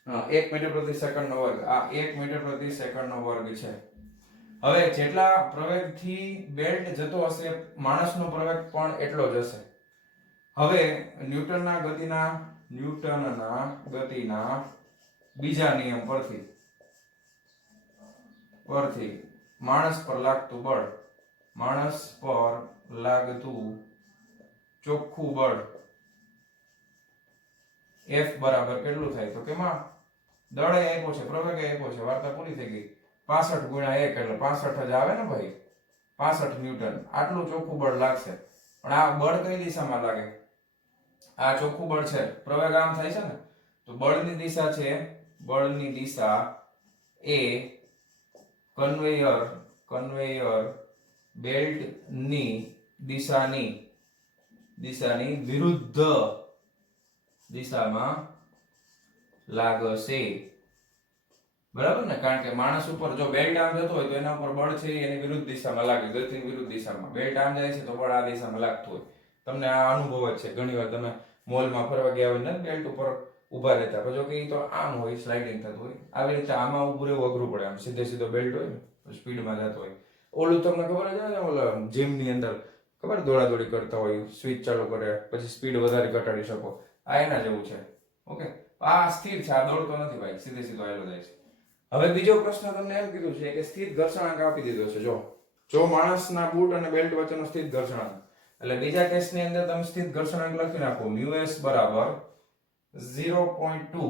1 મીટર પ્રતિ સેકન્ડનો વર્ગ. આ 1 મીટર પ્રતિ સેકન્ડનો વર્ગ છે. હવે જેટલા પ્રવેગથી બેલ્ટ જતો હશે માણસનો પ્રવેગ પણ એટલો જ હશે. હવે ન્યૂટનના ગતિના બીજા નિયમ પરથી માણસ પર લાગતું ચોખ્ખું બળ F બરાબર કેટલું થાય? તો કે માં દળે આપ્યો છે, પ્રવેગે આપ્યો છે, વાર્તા પૂરી થઈ ગઈ. 65 ગુણ્યા 1 એટલે 65 જ આવે ને ભાઈ, 65 ન્યૂટન. આટલું ચોખ્ખું બળ લાગશે. પણ આ બળ કઈ દિશામાં લાગે? આ ચોખ્ખું બળ છે, પ્રવેગ આમ થાય છે ને, તો બળની દિશા છે, બળની દિશા એ કન્વેયર બેલ્ટની દિશાની વિરુદ્ધ દિશામાં લાગશે. બરાબર ને? કારણ કે માણસ ઉપર જો બેલ્ટ આમ જતો હોય તો એના ઉપર બળ છે એની વિરુદ્ધ દિશામાં લાગે, ગતિની વિરુદ્ધ દિશામાં. બેલ્ટ આમ જાય છે તો બળ આ દિશામાં લાગતું હોય. તમને આ અનુભવ જ છે, ઘણી વાર તમે મોલમાં ફરવા ગયા હોય ને બેલ્ટ ઉપર ઊભા રહેતા, જો કે એ તો આમ હોય, સ્લાઇડિંગ થતું હોય. આવી રીતે આમાં ઊભું રહેવું અઘરું પડે. આમ સીધો બેલ્ટ હોય ને સ્પીડમાં જતો હોય. ઓલું તમને ખબર જ ને, ઓલા જીમની અંદર ખબર દોડાદોડી કરતા હોય, સ્વિચ ચાલુ કરે પછી સ્પીડ વધારે ઘટાડી શકો, આ એના જેવું છે. ઓકે, આ સ્થિર છે, આ દોડતો નથી ભાઈ, સીધે સીધો આવેલો જાય છે. હવે બીજો પ્રશ્ન તમને એમ કીધું છે કે સ્થિર ઘર્ષણાંક આપી દીધો છે. જો માણસના બૂટ અને બેલ્ટ વચ્ચેનો સ્થિર ઘર્ષણાંક, એટલે બીજા કેસની અંદર તમે સ્થિર ઘર્ષણાંક લખી નાખો μs બરાબર 0.2.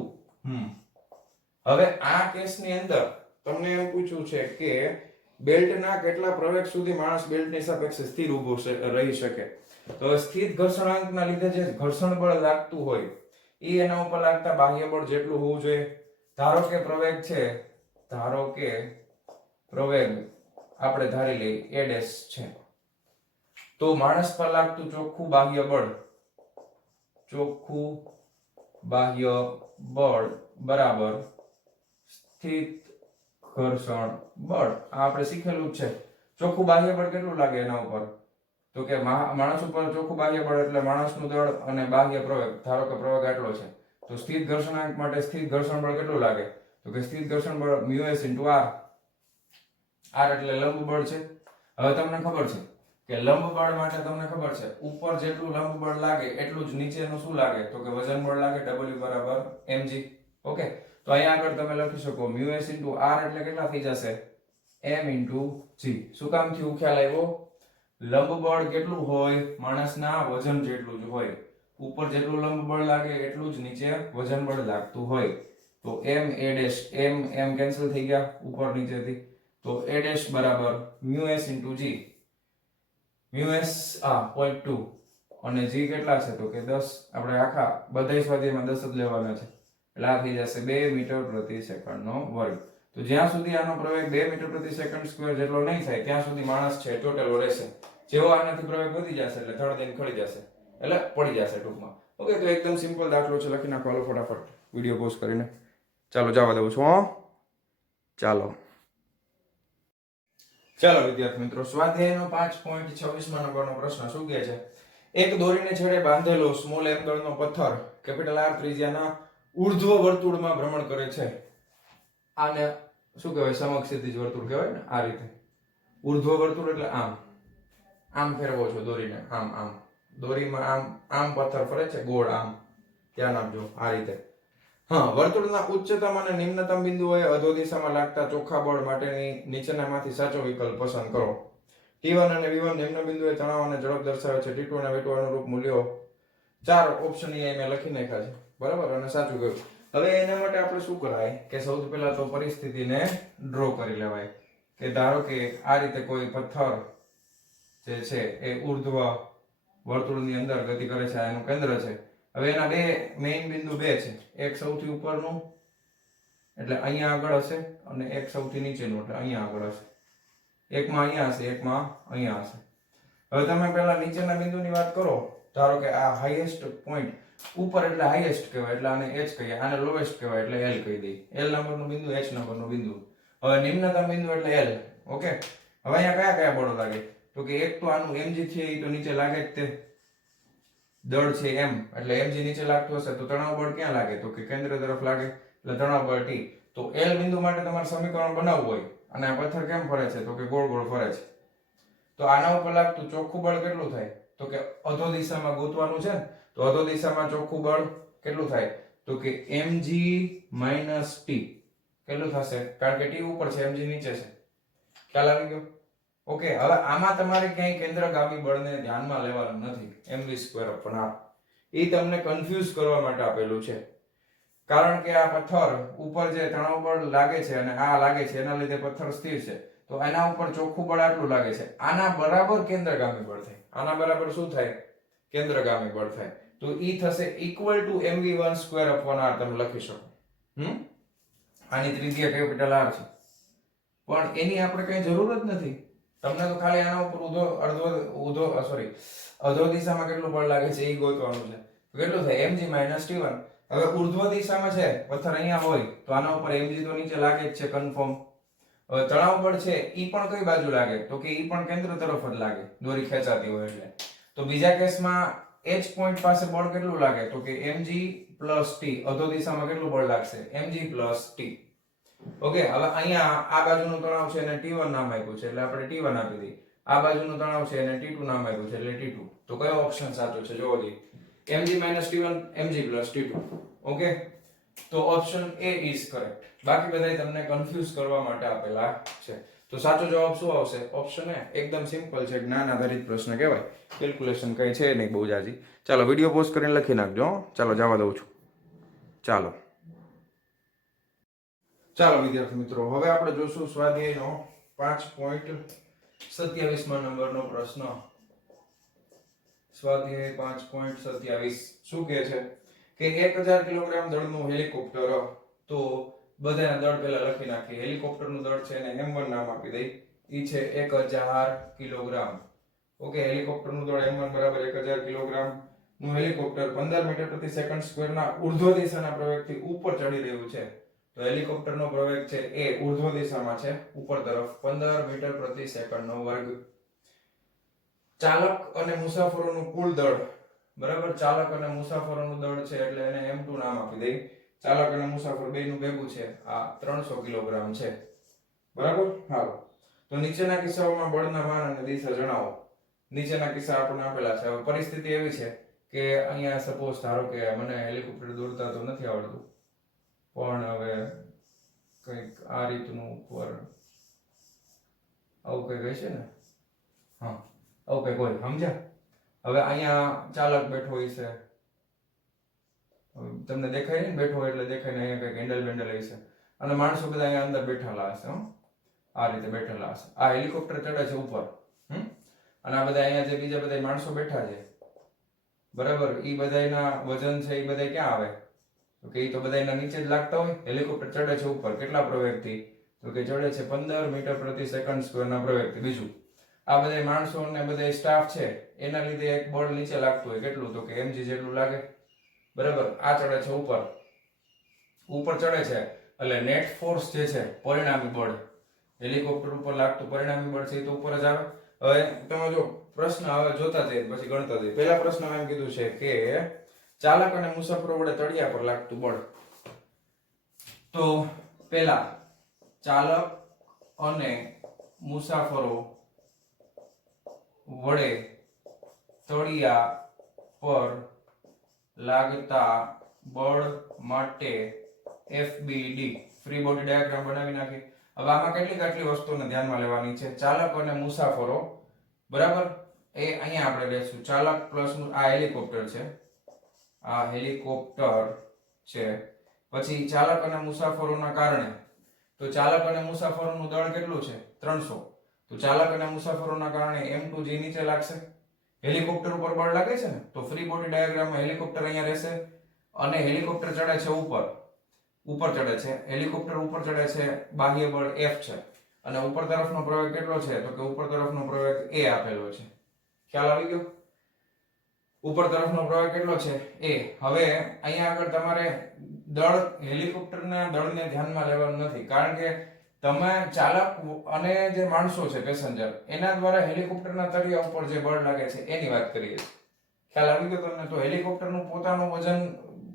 હવે આ કેસની અંદર તમને એમ પૂછ્યું છે કે બેલ્ટના કેટલા પ્રવેગ સુધી માણસ બેલ્ટની સાપેક્ષે સ્થિર ઊભો રહી શકે. તો સ્થિર ઘર્ષણાંકના લીધે જે ઘર્ષણ બળ લાગતું હોય એ એના ઉપર લાગતા બાહ્ય બળ જેટલું હોવું જોઈએ. ધારો કે પ્રવેગ છે, ધારો કે પ્રવેગ આપણે ધારી લઈએ a' છે, તો માણસ પર લાગતું ચોખ્ખું બાહ્ય બળ બરાબર સ્થિર ઘર્ષણ બળ. આ આપણે શીખેલું જ છે. ચોખ્ખું બાહ્ય બળ કેટલું લાગે એના ઉપર, તો કે માણસ ઉપર ચોખ્ખું બાહ્ય બળ એટલે માણસનું દળ અને બાહ્ય પ્રવેગ. ધારો કે પ્રવેગ આટલો છે, તો સ્થિર ઘર્ષણાંક માટે સ્થિર ઘર્ષણ બળ કેટલું લાગે, તો કે સ્થિર ઘર્ષણ બળ μs * r. r એટલે લંબ બળ છે. હવે તમને ખબર છે કે લંબ બળ માટે તમને ખબર છે ઉપર જેટલું લંબ બળ લાગે એટલું જ નીચેનું શું લાગે, તો કે વજન બળ લાગે, w બરાબર mg. ઓકે, તો અહીંયા આગળ તમે લખી શકો μs * r એટલે કેટલા થઈ જશે, m * g. શું કામ થયું, ખ્યાલ આવ્યો? લંબ બળ કેટલું હોય, માણસના વજન જેટલું જ હોય. ઉપર જેટલું લંબ બળ લાગે એટલું જ નીચે વજન બળ લાગતું હોય. તો m કેન્સલ થઈ ગયા ઉપર નીચેથી, તો a' બરાબર μs * g. μs 0.2 અને g કેટલા છે, તો કે 10. આપણે આખા બધા સ્વાધ્યાયમાં 10 જ લેવાના છે, એટલે આ થઈ જશે 2 મીટર પ્રતિ સેકન્ડનો વર્ગ. તો જ્યાં સુધી આનો પ્રવેગ 2 મીટર પ્રતિ સેકન્ડ સ્ક્વેર જેટલો નહીં થાય ત્યાં સુધી માણસ છે ટોટેલો રહેશે. જેવો આનાથી પ્રવેગ વધી જશે એટલે થડ દઈને ખડી જશે, એટલે પડી જશે ટૂંકમાં. ઓકે, તો એકદમ સિમ્પલ દાખલો છે, લખી નાખો હાલો ફટાફટ વિડીયો પોઝ કરીને. ચાલો જવા દઉં છું. ચાલો વિદ્યાર્થી મિત્રો, સ્વાધ્યાયનો 5.26 નંબરનો પ્રશ્ન શું કહે છે, એક દોરીને છેડે બાંધેલો સ્મોલ m દળનો પથ્થર કેપિટલ R ત્રિજ્યાના ઉર્ધ્વ વર્તુળમાં ભ્રમણ કરે છે. આને શું કહેવાય, સમક્ષિતિજ વર્તુળ કહેવાય ને. આ રીતે ઉર્ધ્વ વર્તુળ એટલે આમ ફેરવો છો દોરીને, આમ દોરીમાં આમ પથ્થર ફરે છે ગોળ, આમ ધ્યાન આપજો આ રીતે. વર્તુળના ઉચ્ચતમ અને નિમ્નતમ બિંદુઓએ અધો દિશામાં લાગતા ચોખ્ખા બળ માટેની નીચેનામાંથી સાચો વિકલ્પ પસંદ કરો. T1 અને V1 નિમ્ન બિંદુએ તણાવ અને ઝડપ દર્શાવે છે. T2 અને V2 અનુરૂપ મૂલ્યો 4 ઓપ્શન એ મેં લખી નાખ્યા છે, બરાબર, અને સાચું કહ્યું. હવે એના માટે આપણે શું કરાય કે સૌથી પહેલા તો પરિસ્થિતિને ડ્રો કરી લેવાય કે ધારો કે આ રીતે કોઈ પથ્થર જે છે એ ઉર્ધ્વ વર્તુળની અંદર ગતિ કરે છે, એનું કેન્દ્ર છે. હવે એના બે મેઇન બિંદુ બે છે, એક સૌથી ઉપરનું એટલે અહીંયા આગળ હશે અને એક સૌથી નીચેનું એટલે અહીંયા આગળ હશે. એકમાં અહીંયા હશે, એકમાં અહીંયા હશે. હવે તમે પહેલા નીચેના બિંદુની વાત કરો. ધારો કે આ હાઈએસ્ટ પોઈન્ટ, ઉપર એટલે હાઈએસ્ટ કહેવાય એટલે આને h કહીએ, આને લોએસ્ટ કહેવાય એટલે l કહી દઈએ. l નંબરનું બિંદુ, h નંબરનું બિંદુ. હવે નિમ્નતમ બિંદુ એટલે l. ઓકે, હવે અહીંયા કયા બળો લાગે, તો કે એક તો આનું mg છે એ તો નીચે લાગે જ, તે દળ છે m એટલે mg નીચે લાગતું હશે, તો તણાવ બળ ક્યાં લાગે, તો કે કેન્દ્ર તરફ લાગે એટલે તણાવ બળ T. તો l બિંદુ માટે તમારે સમીકરણ બનાવવું હોય અને આ પથ્થર કેમ ફરે છે, તો કે ગોળ ગોળ ફરે છે, તો આના ઉપર લાગતું ચોખ્ખું બળ કેટલું થાય, તો કે અધો દિશામાં ગોતવાનું છે ને, તો અધો દિશામાં ચોખ્ખું બળ કેટલું થાય, તો કે mg - T કેટલું થશે, કારણ કે T ઉપર છે, mg નીચે છે. ખ્યાલ આવી ગયો? ઓકે, હવે આમાં તમારે ક્યાંય કેન્દ્રગામી બળને ધ્યાનમાં લેવાનું નથી. mv²/r એ તમને કન્ફ્યુઝ કરવા માટે આપેલું છે, કારણ કે આ પથ્થર ઉપર જે તણાવ બળ લાગે છે અને આ લાગે છે એના લીધે પથ્થર સ્થિર છે, તો એના ઉપર ચોખ્ખું બળ આટલું લાગે છે. આના બરાબર કેન્દ્રગામી બળ થાય. આના બરાબર શું થાય, કેન્દ્રગામી બળ થાય. તો ઈ થશે = mv1²/r. તમે લખી શકો. આની ત્રિજ્યા કેપિટલ R છે, પણ એની આપણે કઈ જરૂર જ નથી. તમને તો ખાલી આના ઉપર અધો દિશામાં કેટલું બળ લાગે છે એ ગોતવાનું છે. તો કેટલું થાય, mg - T1. હવે ઉર્ધ્વ દિશામાં છે પથ્થર અહીંયા હોય તો આના ઉપર mg તો નીચે લાગે જ છે, કન્ફર્મ. હવે તણાવ બળ છે ઈ પણ કઈ બાજુ લાગે, તો કે ઈ પણ કેન્દ્ર તરફ જ લાગે, દોરી ખેંચાતી હોય એટલે. તો બીજા કેસમાં h પોઈન્ટ પાસે બળ કેટલું લાગે, તો કે mg + T. અધો દિશામાં કેટલું બળ લાગશે, mg + T. ઓકે, હવે અહીંયા આ બાજુનું તણાવ છે એને T1 નામ આપ્યું છે એટલે આપણે T1 આપી દઈએ. આ બાજુનો તણાવ છે એને T2 નામ આપ્યું છે એટલે T2. તો કયો ઓપ્શન સાચો છે જોવો જી. mg - T1 mg + T2. Okay, તો ઓપ્શન A ઇઝ કરેક્ટ. બાકી બધાય તમને કન્ફ્યુઝ કરવા માટે આપેલા છે. તો સાચો જવાબ શું આવશે? Option A. એકદમ સિમ્પલ છે, જ્ઞાન આધારિત પ્રશ્ન કહેવાય. કેલ્ક્યુલેશન કઈ છે નહીં બહુ જાજી. ચાલો વિડિયો પોઝ કરીને લખી નાખજો. ચાલો જવા દઉં છું. ચાલો વિદ્યાર્થી મિત્રો, હવે આપણે જોશું સ્વાધ્યાયનો 5.27 નંબરનો પ્રશ્ન. સ્વાધ્યાય 5.27 શું કહે છે કે 1000 કિલોગ્રામ દળનું હેલિકોપ્ટર. તો બધાના દળ પહેલા લખી નાખીએ. હેલિકોપ્ટરનું દળ છે એને m1 નામ આપી દઈ. ઈ છે 1000 કિલોગ્રામ. ઓકે, હેલિકોપ્ટરનું દળ m1 બરાબર 1000 કિલોગ્રામ નું હેલિકોપ્ટર 15 મીટર પ્રતિ સેકન્ડ સ્ક્વેરના ઉર્ધ્વ દિશાના પ્રવેગથી ઉપર ચડી રહ્યું છે. તો હેલિકોપ્ટરનો પ્રવેગ છે એ ઉર્ધ્વ દિશામાં છે, ઉપર તરફ 15 મીટર પ્રતિ સેકન્ડનો વર્ગ. ચાલક અને મુસાફરોનું કુલ દળ બરાબર, ચાલક અને મુસાફરોનું દળ છે એટલે એને m2 નામ આપી દઈ. ચાલક અને મુસાફર બેયનું ભેગું છે આ 300 કિલોગ્રામ છે. બરાબર. હાલો, તો નીચેના કિસ્સાઓમાં બળના માન અને દિશા જણાવો. નીચેના કિસ્સા આપણને આપેલા છે. હવે પરિસ્થિતિ એવી છે કે અહીંયા સપોઝ ધારો કે મને હેલિકોપ્ટર દોરતા તો નથી આવડતું, પણ હવે કંઈક આ રીતનું ઉપર આવું કંઈક હશે ને. હા, આવું કંઈક હોય, સમજ્યા? હવે અહીંયા ચાલક બેઠો હોય છે, તમને દેખાય ને બેઠો હોય એટલે દેખાય ને અહીંયા કંઈક હેન્ડલ બેન્ડલ હશે, અને માણસો બધા અહીંયા અંદર બેઠેલા હશે. આ રીતે બેઠેલા હશે. આ હેલિકોપ્ટર ચડે છે ઉપર, અને આ બધા અહીંયા જે બીજા બધા માણસો બેઠા છે બરાબર, ઈ બધાયના વજન છે ઈ બધા ક્યાં આવે? તો કે ઈ તો બધાયના નીચે જ લાગતા હોય. હેલિકોપ્ટર ચડે છે ઉપર કેટલા પ્રવેગથી? તો કે ચડે છે 15 મીટર પ્રતિ સેકન્ડ સ્ક્વેરના પ્રવેગથી. બીજું આ બધા માણસો અને બધા સ્ટાફ છે એના લીધે એક બળ નીચે લાગતું હોય. કેટલું? તો કે mg જેટલું લાગે. બરાબર. આ ચડે છે ઉપર ચડે છે એટલે નેટ ફોર્સ જે છે, પરિણામી બળ, હેલિકોપ્ટર ઉપર લાગતું પરિણામી બળ છે એ તો ઉપર જ આવે. હવે તમે જો પ્રશ્ન હવે જોતા જઈએ પછી ગણતા જઈએ. પહેલા પ્રશ્નમાં એમ કીધું છે કે ચાલક અને મુસાફરો વડે તળિયા પર લાગતું બળ. તો પહેલા ચાલક અને મુસાફરો વડે તળિયા પર લાગતા બળ માટે FBD ફ્રી બોડી ડાયાગ્રામ બનાવી નાખી. હવે આમાં કેટલી વસ્તુને ધ્યાનમાં લેવાની છે. ચાલક અને મુસાફરો બરાબર, એ અહીંયા આપણે લેશું. ચાલક પ્લસ આ હેલિકોપ્ટર છે, આ હેલિકોપ્ટર છે. પછી ચાલક અને મુસાફરોના કારણે, તો ચાલક અને મુસાફરોનું દળ કેટલું છે? 300. તો ચાલક અને મુસાફરોના કારણે m2 જે નીચે લાગશે. હેલિકોપ્ટર ઉપર બળ લાગે છે ને, તો ફ્રી બોડી ડાયાગ્રામમાં હેલિકોપ્ટર અહીંયા રહેશે અને હેલિકોપ્ટર ચડે છે ઉપર ચડે છે. હેલિકોપ્ટર ઉપર ચડે છે, બાહ્ય બળ F છે, અને ઉપર તરફનો પ્રવેગ કેટલો છે? તો કે ઉપર તરફનો પ્રવેગ A આપેલો છે. ખ્યાલ આવી ગયો? ઉપર તરફનો પ્રવેગ કેટલો છે? A. હવે અહીંયા આગળ તમારે દળ, હેલિકોપ્ટરના દળને ધ્યાનમાં લેવાનું નથી, કારણ કે તમે ચાલક અને જે માણસો છે પેસેન્જર એના દ્વારા હેલિકોપ્ટરના તળિયા ઉપર જે બળ લાગે છે એની વાત કરીએ છીએ. ખ્યાલ આવી ગયો તમને? તો હેલિકોપ્ટરનું પોતાનું વજન,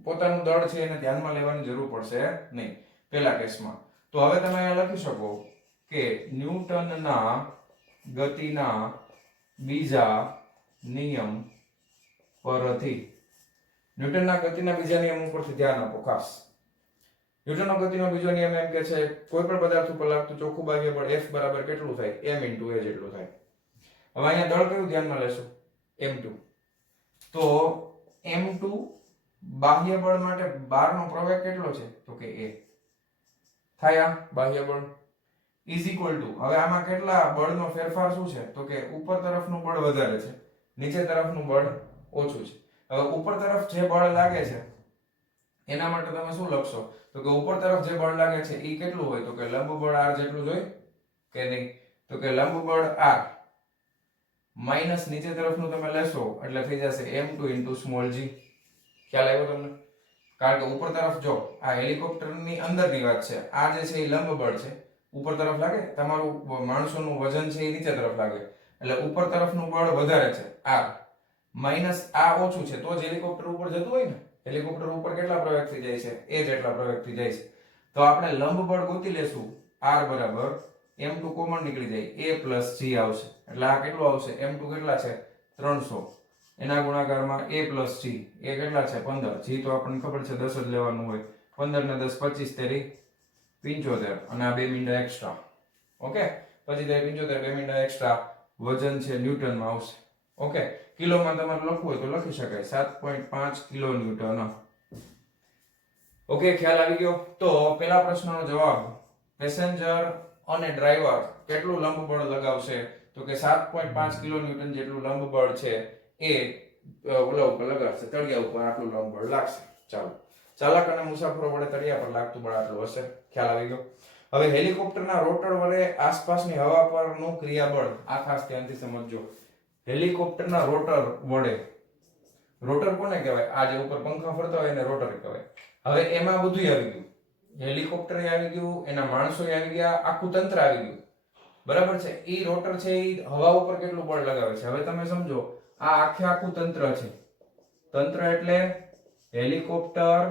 પોતાનું દળ છે એને ધ્યાનમાં લેવાની જરૂર પડશે નહીં પહેલા કેસમાં. તો હવે તમે અહીંયા લખી શકો કે ન્યૂટનના ગતિના બીજા નિયમ પરથી. ન્યૂટનના ગતિના બીજા નિયમ ઉપરથી ધ્યાન આપો ખાસ. ન્યૂટનનો ગતિનો બીજો નિયમ એમ કે છે કોઈ પણ પદાર્થ ઉપર લાગતું ચોખ્ખું બાહ્ય બળ F બરાબર કેટલું થાય? m * a જેટલું થાય. હવે અહીંયા દળ કયું ધ્યાનમાં લેશું? m2. તો m2 બાહ્ય બળ માટે બહારનો પ્રવેગ કેટલો છે? તો કે a થાય. આ બાહ્ય બળ ઇઝ ઇક્વલ ટુ, હવે આમાં કેટલા બળનો ફેરફાર શું છે? તો કે ઉપર તરફનું બળ વધારે છે, નીચે તરફનું બળ ઓછું છે. હવે ઉપર તરફ જે બળ લાગે છે એના માટે તમે શું લખશો? તો કે ઉપર તરફ જે બળ લાગે છે એ કેટલું હોય? તો કે લંબ બળ r જેટલું જ હોય કે નહીં? તો કે લંબ બળ r માઈનસ નીચે તરફનું તમે લેશો એટલે થઈ જશે m2 * સ્મોલ g. ખ્યાલ આવ્યો તમને? કારણ કે ઉપર તરફ જો આ હેલિકોપ્ટરની અંદરની વાત છે, આ જે છે એ લંબ બળ છે, ઉપર તરફ લાગે, તમારું માણસોનું વજન છે એ નીચે તરફ લાગે, એટલે ઉપર તરફનું બળ વધારે છે r, માઈનસ આ ઓછું છે તો જ હેલિકોપ્ટર ઉપર જતું હોય ને. હેલિકોપ્ટર ઉપર કેટલા પ્રવેગથી જાય છે? a જેટલા પ્રવેગથી જાય છે. તો આપણે લંબ બળ ગોતી લેશું r બરાબર m2 કોમન નીકળી જાય a પ્લસ g આવશે એટલે આ કેટલું આવશે m2 કેટલા છે 300 એના ગુણાકારમાં a પ્લસ g એ કેટલા છે 15 g તો આપણને ખબર છે 10 જ લેવાનું હોય 15 ને 10 25 તેરી 75 અને આ 2 મીંડા એક્સ્ટ્રા ઓકે પછી તે 75 2 મીંડા એક્સ્ટ્રા વજન છે ન્યૂટનમાં આવશે ઓકે કિલોમાં તમારે લખવું હોય તો લખી શકાય 7.5 કિલો ન્યૂટન ઓકે ખ્યાલ આવી ગયો તો પહેલા પ્રશ્નનો જવાબ પેસેન્જર અને ડ્રાઈવર કેટલું લંબ બળ લગાવશે તો કે 7.5 કિલો ન્યૂટન જેટલું લંબ બળ છે એ ઓલા ઉપર લગાવશે તળિયા ઉપર આટલું લંબ બળ લાગશે ચાલો ચાલક અને મુસાફરો વડે તળિયા પર લાગતું બળ આટલું હશે ખ્યાલ આવી ગયો હવે હેલિકોપ્ટરના રોટર વડે આસપાસની હવા પરનું ક્રિયાબળ આ ખાસ ધ્યાનથી સમજજો હેલિકોપ્ટરના રોટર વડે રોટર કોને કહેવાય આ જે ઉપર પંખા ફરતા હોય એને રોટર કહેવાય હવે એમાં બધું આવી ગયું હેલિકોપ્ટર આવી ગયું એના માણસો આવી ગયા આખું તંત્ર આવી ગયું બરાબર છે ઈ રોટર છે ઈ હવા ઉપર કેટલું બળ લગાવે છે હવે તમે સમજો આ આખું તંત્ર છે તંત્ર એટલે helicopter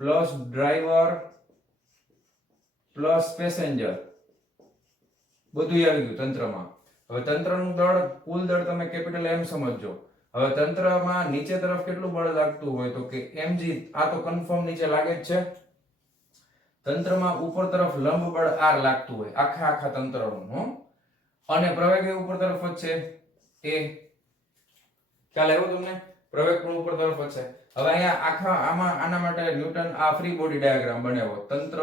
plus driver plus passenger બધું આવી ગયું તંત્રમાં હવે તંત્રનું દળ કુલ દળ તમે કેપિટલ M સમજજો હવે તંત્રમાં નીચે તરફ કેટલું બળ લાગતું હોય તો કે mg આ તો કન્ફર્મ નીચે લાગે જ છે તંત્રમાં ઉપર તરફ લંબ બળ r લાગતું હોય આખા તંત્રનું અને પ્રવેગ એ ઉપર તરફ જ છે એ ખ્યાલ આવ્યો તમને પ્રવેગ પણ ઉપર તરફ જ છે હવે અહીંયા આમાં આના માટે ન્યૂટન આ ફ્રી બોડી ડાયાગ્રામ બનાવ્યો તંત્ર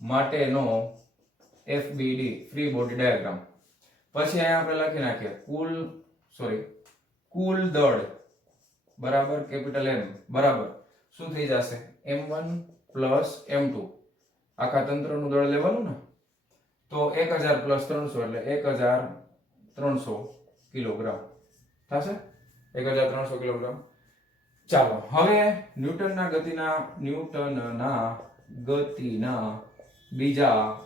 માટેનો FBD ફ્રી બોડી ડાયાગ્રામ પછી અહીંયા આપણે લખી નાખીએ કુલ દળ બરાબર કેપિટલ M બરાબર શું થઈ જશે m1 પ્લસ m2 આખા તંત્રનું દળ લેવાનું ને તો 1000 પ્લસ 300 એટલે 1300 કિલોગ્રામ થશે 1300 કિલોગ્રામ ચાલો હવે ન્યૂટનના ગતિના બીજા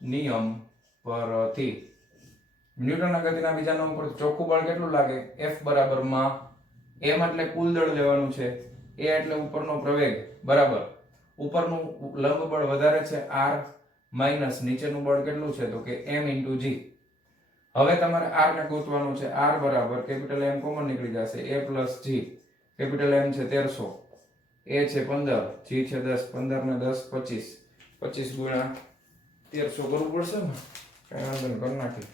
નિયમ પરથી ન્યૂટનના ગતિના બીજા નિયમ પર ચોખ્ખું બળ કેટલું લાગે F બરાબર માં m એટલે કુલ દળ લેવાનું છે a એટલે ઉપરનો પ્રવેગ બરાબર ઉપરનું લંબ બળ વધારે છે r માઈનસ નીચેનું બળ કેટલું છે તો કે m * g હવે તમારે r ને ગોતવાનું છે r બરાબર કેપિટલ M કોમન નીકળી જશે a + g કેપિટલ M છે 1300 a છે 15 g છે 10 15 ને 10 25 25 ગુણ્યા 1300 કરવું પડશે ને કઈ વાંધો નહીં કરી નાખી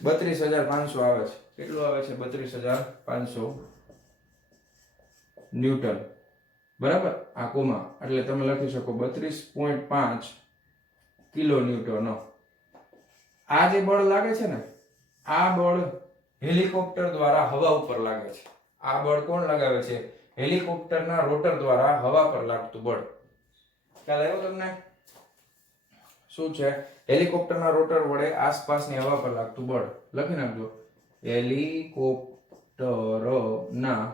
32500 આવે છે કેટલું આવે છે 32500 ન્યૂટન બરાબર આ કોમા એટલે તમે લખી શકો 32.5 કિલો ન્યૂટન આ જે બળ લાગે છે ને આ બળ હેલિકોપ્ટર દ્વારા હવા ઉપર લાગે છે આ બળ કોણ લગાવે છે હેલિકોપ્ટરના રોટર દ્વારા હવા પર લાગતું બળ ખ્યાલ આવ્યો તમને શું છે હેલિકોપ્ટરના રોટર વડે આસપાસની હવા પર લાગતું બળ લખી નાખજો હેલિકોપ્ટરના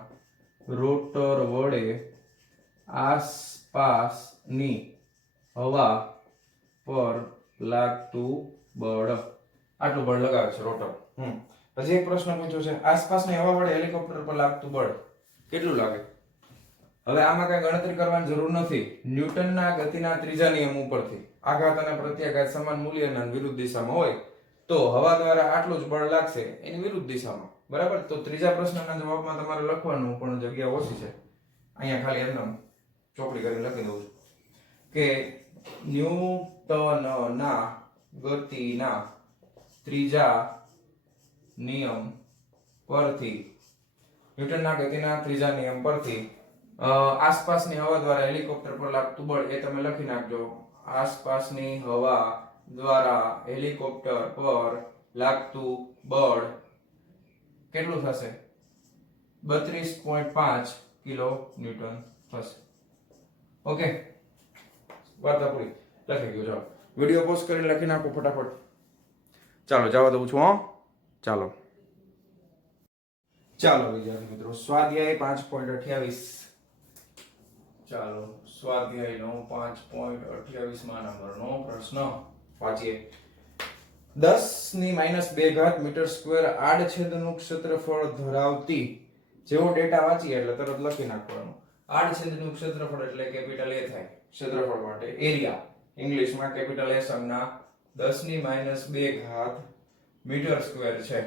રોટર વડે આસપાસની હવા પર લાગતું બળ આટલું બળ લગાવે છે રોટર પછી એક પ્રશ્ન પૂછ્યો છે આસપાસની હવા વડે હેલિકોપ્ટર પર લાગતું બળ કેટલું લાગે હવે આમાં કઈ ગણતરી કરવાની જરૂર નથી ન્યૂટનના ગતિના ત્રીજા નિયમ ઉપરથી આઘાત અને પ્રત્યાઘાત સમાન મૂલ્યના વિરુદ્ધ દિશામાં હોય તો હવા દ્વારા આટલું જ બળ લાગશે એની વિરુદ્ધ દિશામાં બરાબર તો ત્રીજા પ્રશ્નના જવાબમાં તમારે લખવાનું પણ જગ્યા ઓછી છે અહીંયા ખાલી એમને ચોકડી કરીને લખી દઉં છું કે ન્યૂટનના ગતિના ત્રીજા નિયમ પરથી આસપાસની હવા દ્વારા હેલિકોપ્ટર પર લાગતું બળ એ તમે લખી નાખજો આસપાસની હવા દ્વારા હેલિકોપ્ટર પર લાગતું બળ કેટલું થશે 32.5 કિલો ન્યૂટન થશે ઓકે વાર્તા પૂરી લખી ગયો ચાલો વિડિયો પોઝ કરીને લખી નાખો ફટાફટ ચાલો જવા દઉં છું હો ચાલો વિદ્યાર્થી મિત્રો સ્વાધ્યાય 5.28 ચાલો સ્વાધ્યાયનો 5.28 માં નંબરનો પ્રશ્ન વાંચીએ 10⁻² મીટર સ્ક્વેર આડછેદનું ક્ષેત્રફળ ધરાવતી જેવો ડેટા વાંચીએ એટલે તરત લખી નાખવાનું આડછેદનું ક્ષેત્રફળ એટલે કેપિટલ A થાય ક્ષેત્રફળ માટે એરિયા ઇંગ્લિશમાં કેપિટલ S ના 10⁻2 મીટર સ્ક્વેર છે.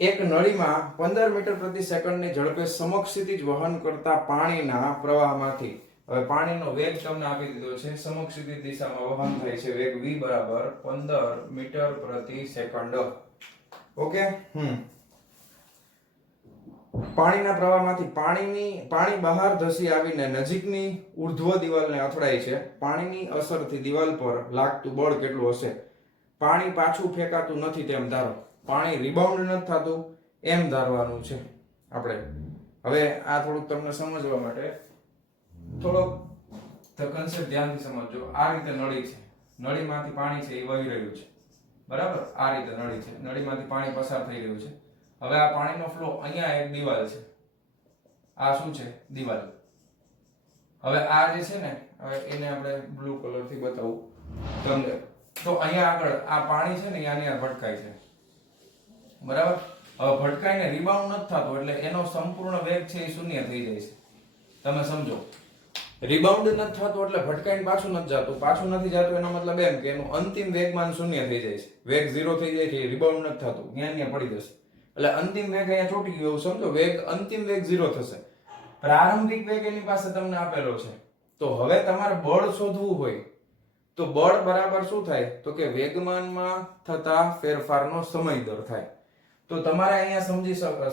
એક નળીમાં 15 મીટર પ્રતિ સેકન્ડની ઝડપે સમક્ષિતિજ વહન કરતા પાણીના પ્રવાહમાંથી, હવે પાણીનો વેગ તમને આપી દીધો છે, સમક્ષિતિજ દિશામાં વહન થાય છે, વેગ v બરાબર 15 મીટર પ્રતિ સેકન્ડ. ઓકે. પાણીના પ્રવાહમાંથી પાણી બહાર ધસી આવીને નજીકની ઉર્ધ્વ દિવાલને અથડાય છે. પાણીની અસરથી દિવાલ પર લાગતું બળ કેટલું હશે? પાણી પાછું ફેંકાતું નથી તેમ ધારો. પાણી રિબાઉન્ડ નથી થતું એમ ધારવાનું છે આપણે. હવે આ થોડુંક તમને સમજવા માટે થોડોક કન્સેપ્ટ ધ્યાનથી સમજજો. આ રીતે નળી છે, નળીમાંથી પાણી છે એ વહી રહ્યું છે, બરાબર? આ રીતે નળી છે, નળીમાંથી પાણી પસાર થઈ રહ્યું છે. હવે આ પાણીનો ફ્લો, અહીંયા એક દિવાલ છે, આ શું છે? દિવાલ. હવે આ જે છે ને, હવે એને આપણે બ્લુ કલર થી બતાવું તમને. તો અહીંયા આગળ આ પાણી છે ને, અહીંયા ભટકાય છે, બરાબર? હવે ભટકાઈને રિબાઉન્ડ નથી થતો એટલે એનો સંપૂર્ણ વેગ છે એ શૂન્ય થઈ જાય છે. તમે સમજો, રિબાઉન્ડ નથી થતું એટલે ભટકાઈને પાછું નથી જતું. પાછું નથી જતું એનો મતલબ એમ કે એનું અંતિમ વેગમાન શૂન્ય થઈ જાય છે, વેગ 0 થઈ જાય છે, રિબાઉન્ડ નથી થતું, ત્યાં પડી જશે. એટલે અંતિમ વેગ અહીંયા ચોટી ગયો એવું સમજો. વેગ, અંતિમ વેગ 0 થશે. પ્રારંભિક વેગ એની પાસે તમને આપેલો છે. તો હવે તમારે બળ શોધવું હોય તો બળ બરાબર શું થાય? તો કે વેગમાનમાં થતા ફેરફારનો સમય દર થાય. તો તમારે અહીંયા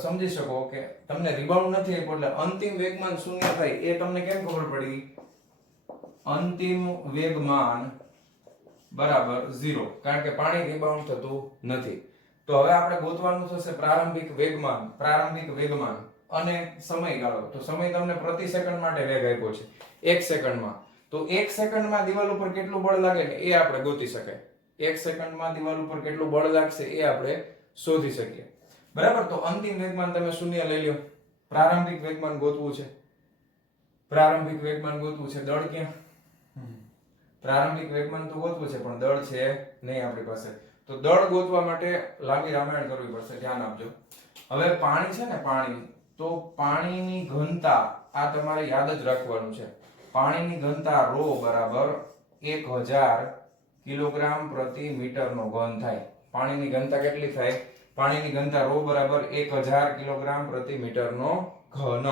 સમજી શકો કે તમને રિબાઉન્ડ નથી આપ્યો એટલે અંતિમ વેગમાન શૂન્ય થાય. એ તમને કેમ ખબર પડી? અંતિમ વેગમાન બરાબર 0, કારણ કે પાણી રિબાઉન્ડ થતું નથી. તો હવે આપણે ગોતવાનું થશે પ્રારંભિક વેગમાન અને સમયગાળો. તો સમય તમને પ્રતિ સેકન્ડ માટે વેગ આપ્યો છે 1 સેકન્ડમાં. તો 1 સેકન્ડમાં દિવાલ ઉપર કેટલું બળ લાગે ને એ આપણે ગોતી શકાય. 1 સેકન્ડમાં દિવાલ ઉપર કેટલું બળ લાગશે એ આપણે શોધી શકીએ, બરાબર? તો અંતિમ વેગમાન તમે શૂન્ય લઈ લ્યો. પ્રારંભિક વેગમાન ગોતવું છે, પ્રારંભિક વેગમાન ગોતવું છે. દળ ક્યાં? પ્રારંભિક વેગમાન તો ગોતવું છે પણ દળ છે નહીં આપણી પાસે. તો દળ ગોતવા માટે લાંબી રામાયણ કરવી પડશે, ધ્યાન આપજો. હવે પાણી છે ને, પાણી, તો પાણીની ઘનતા આ તમારે યાદ જ રાખવાનું છે. પાણીની ઘનતા ρ બરાબર 1000 કિલોગ્રામ પ્રતિ મીટર નો ઘન થાય. પાણીની ઘનતા કેટલી થાય? પાણીની ઘનતા ρ બરાબર 1000 કિલોગ્રામ પ્રતિ મીટર નો ઘન.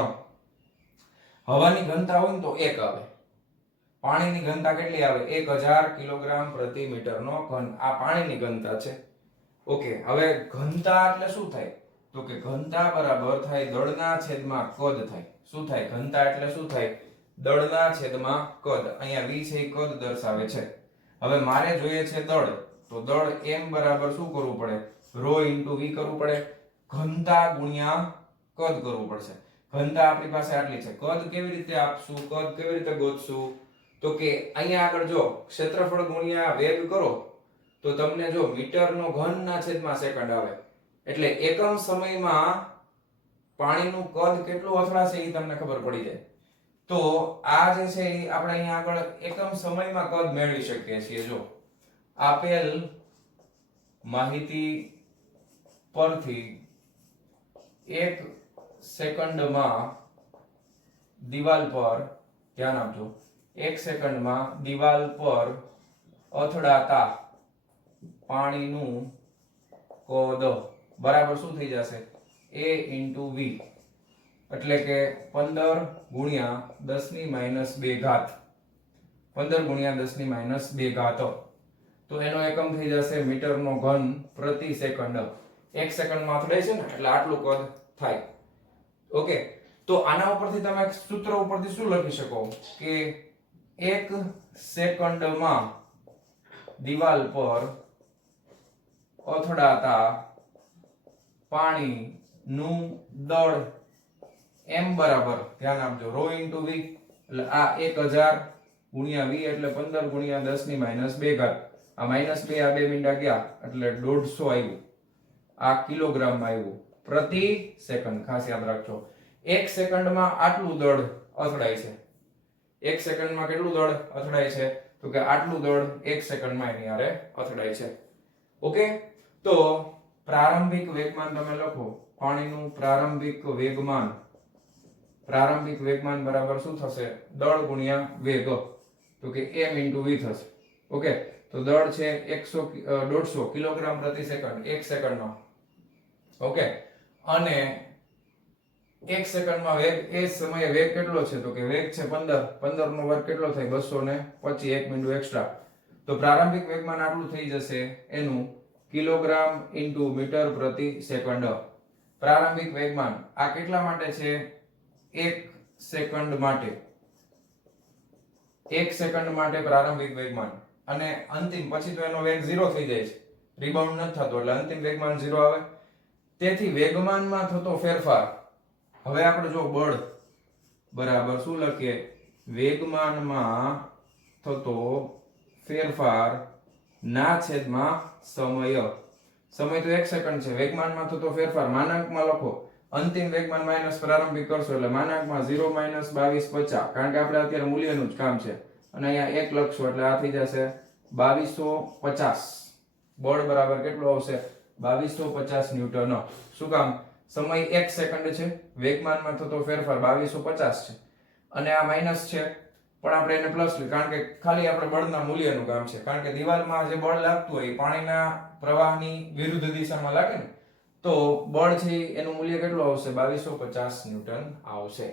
હવાની ઘનતા હોય ને તો 1 આવે. પાણીની ઘનતા કેટલી આવે? 1000 કિલોગ્રામ પ્રતિ મીટર નો ઘન. આ પાણીની ઘનતા છે. ઓકે. હવે ઘનતા એટલે શું થાય? તો કે ઘનતા બરાબર થાય દળના છેદમાં કદ થાય. શું થાય? ઘનતા એટલે શું થાય? દળના છેદમાં કદ. અહીંયા v છે એ કદ દર્શાવે છે. હવે મારે જોઈએ છે દળ, તો દળ m બરાબર શું કરવું પડે? ρ * v કરવું પડે. ઘનતા ગુણ્યા કદ કરવું પડશે. ઘનતા આપણી પાસે આટલી છે. કદ કેવી રીતે આપશું? કદ કેવી રીતે ગોતશું? તો કે અહીંયા આગળ જો ક્ષેત્રફળ ગુણ્યા વેગ કરો તો તમને જો મીટરનો ઘન ના છેદમાં સેકન્ડ આવે. એટલે એકમ સમયમાં પાણીનું કદ કેટલું અથડાશે એ તમને ખબર પડી જાય. તો આ જે છે એ આપણે અહીંયા આગળ એકમ સમયમાં કદ મેળવી શકીએ છીએ. જો આપેલ માહિતી પરથી 1 સેકન્ડમાં દિવાલ પર, ધ્યાન આપજો, 1 સેકન્ડમાં દિવાલ પર અથડાતા પાણીનું કદ બરાબર શું થઈ જશે? a * v, એટલે કે 15 ગુણ્યા 10⁻2 ઘાત. 15 ગુણ્યા 10⁻2 ઘાત. તો એનો એકમ થઈ જશે મીટરનો ઘન પ્રતિ સેકન્ડ. 1 સેકન્ડમાં અથડાય છે ને એટલે આટલું કદ થાય. ઓકે. તો આના ઉપરથી તમે સૂત્ર ઉપરથી શું લખી શકો કે 1 સેકન્ડમાં દિવાલ પર અથડાતા પાણીનું દળ m બરાબર, ધ્યાન આપજો, ρ * v, એટલે આ 1000 ગુણ્યા v એટલે 15 ગુણ્યા 10⁻2 ઘાત. આ -2, આ 2 મીંડા ગયા એટલે 150 આવ્યું. આ કિલોગ્રામમાં આવ્યું પ્રતિ સેકન્ડ. ખાસ યાદ રાખજો. 1 સેકન્ડમાં આટલું દળ અથડાય છે. 1 સેકન્ડમાં કેટલું દળ અથડાય છે? તો કે આટલું દળ 1 સેકન્ડમાં એની હારે અથડાય છે. ઓકે. તો પ્રારંભિક વેગમાન તમે લખો. પાણીનું પ્રારંભિક વેગમાન બરાબર શું થશે? દળ ગુણ્યા વેગ. તો તો કે m into v થશે. ઓકે, તો દળ છે 150 કિલોગ્રામ પ્રતિ સેકન્ડ 1 સેકન્ડનો. ઓકે, અને 1 સેકન્ડમાં વેગ, એ સમયે વેગ કેટલો છે તો કે વેગ છે 15 નો વર્ગ કેટલો થાય 225, 1 મિનિટ એક્સ્ટ્રા. તો પ્રારંભિક વેગમાન આટલું થઈ જશે એનું કિલોગ્રામ ઇન્ટુ મીટર પ્રતિ સેકન્ડ. પ્રારંભિક વેગમાન આ કેટલા માટે છે? 1 સેકન્ડ માટે. 1 સેકન્ડ માટે પ્રારંભિક વેગમાન, અને અંતિમ પછી તો એનો વેગ 0 થઈ જાય છે, રિબાઉન્ડ નથી થતો, એટલે અંતિમ વેગમાન 0 આવે. તેથી વેગમાનમાં થતો ફેરફાર, હવે આપણે જો બળ બરાબર શું લખીએ? વેગમાનમાં થતો ફેરફાર ના છેદમાં સમય. સમય તો 1 સેકન્ડ છે, વેગમાનમાં થતો ફેરફાર માનાંકમાં લખો. અંતિમ વેગમાન માઈનસ પ્રારંભિક કરશો એટલે માનાંકમાં 0 - 2250, કારણ કે આપણે અત્યારે મૂલ્યનું જ કામ છે, અને અહીંયા 1 લખશો એટલે આ થઈ જશે 2250. બળ બરાબર કેટલું આવશે? 2250 ન્યૂટન. શું કામ? સમય 1 સેકન્ડ છે, વેગમાનમાં થતો ફેરફાર 2250 છે, અને આ માઈનસ છે પણ આપણે એને પ્લસ લઈએ, કારણ કે ખાલી આપણે બળના મૂલ્યનું કામ છે. કારણ કે દિવાલમાં જે બળ લાગતું હોય પાણીના પ્રવાહની વિરુદ્ધ દિશામાં લાગે ને, તો બળ છે એનું મૂલ્ય કેટલું આવશે? 2250 ન્યૂટન આવશે.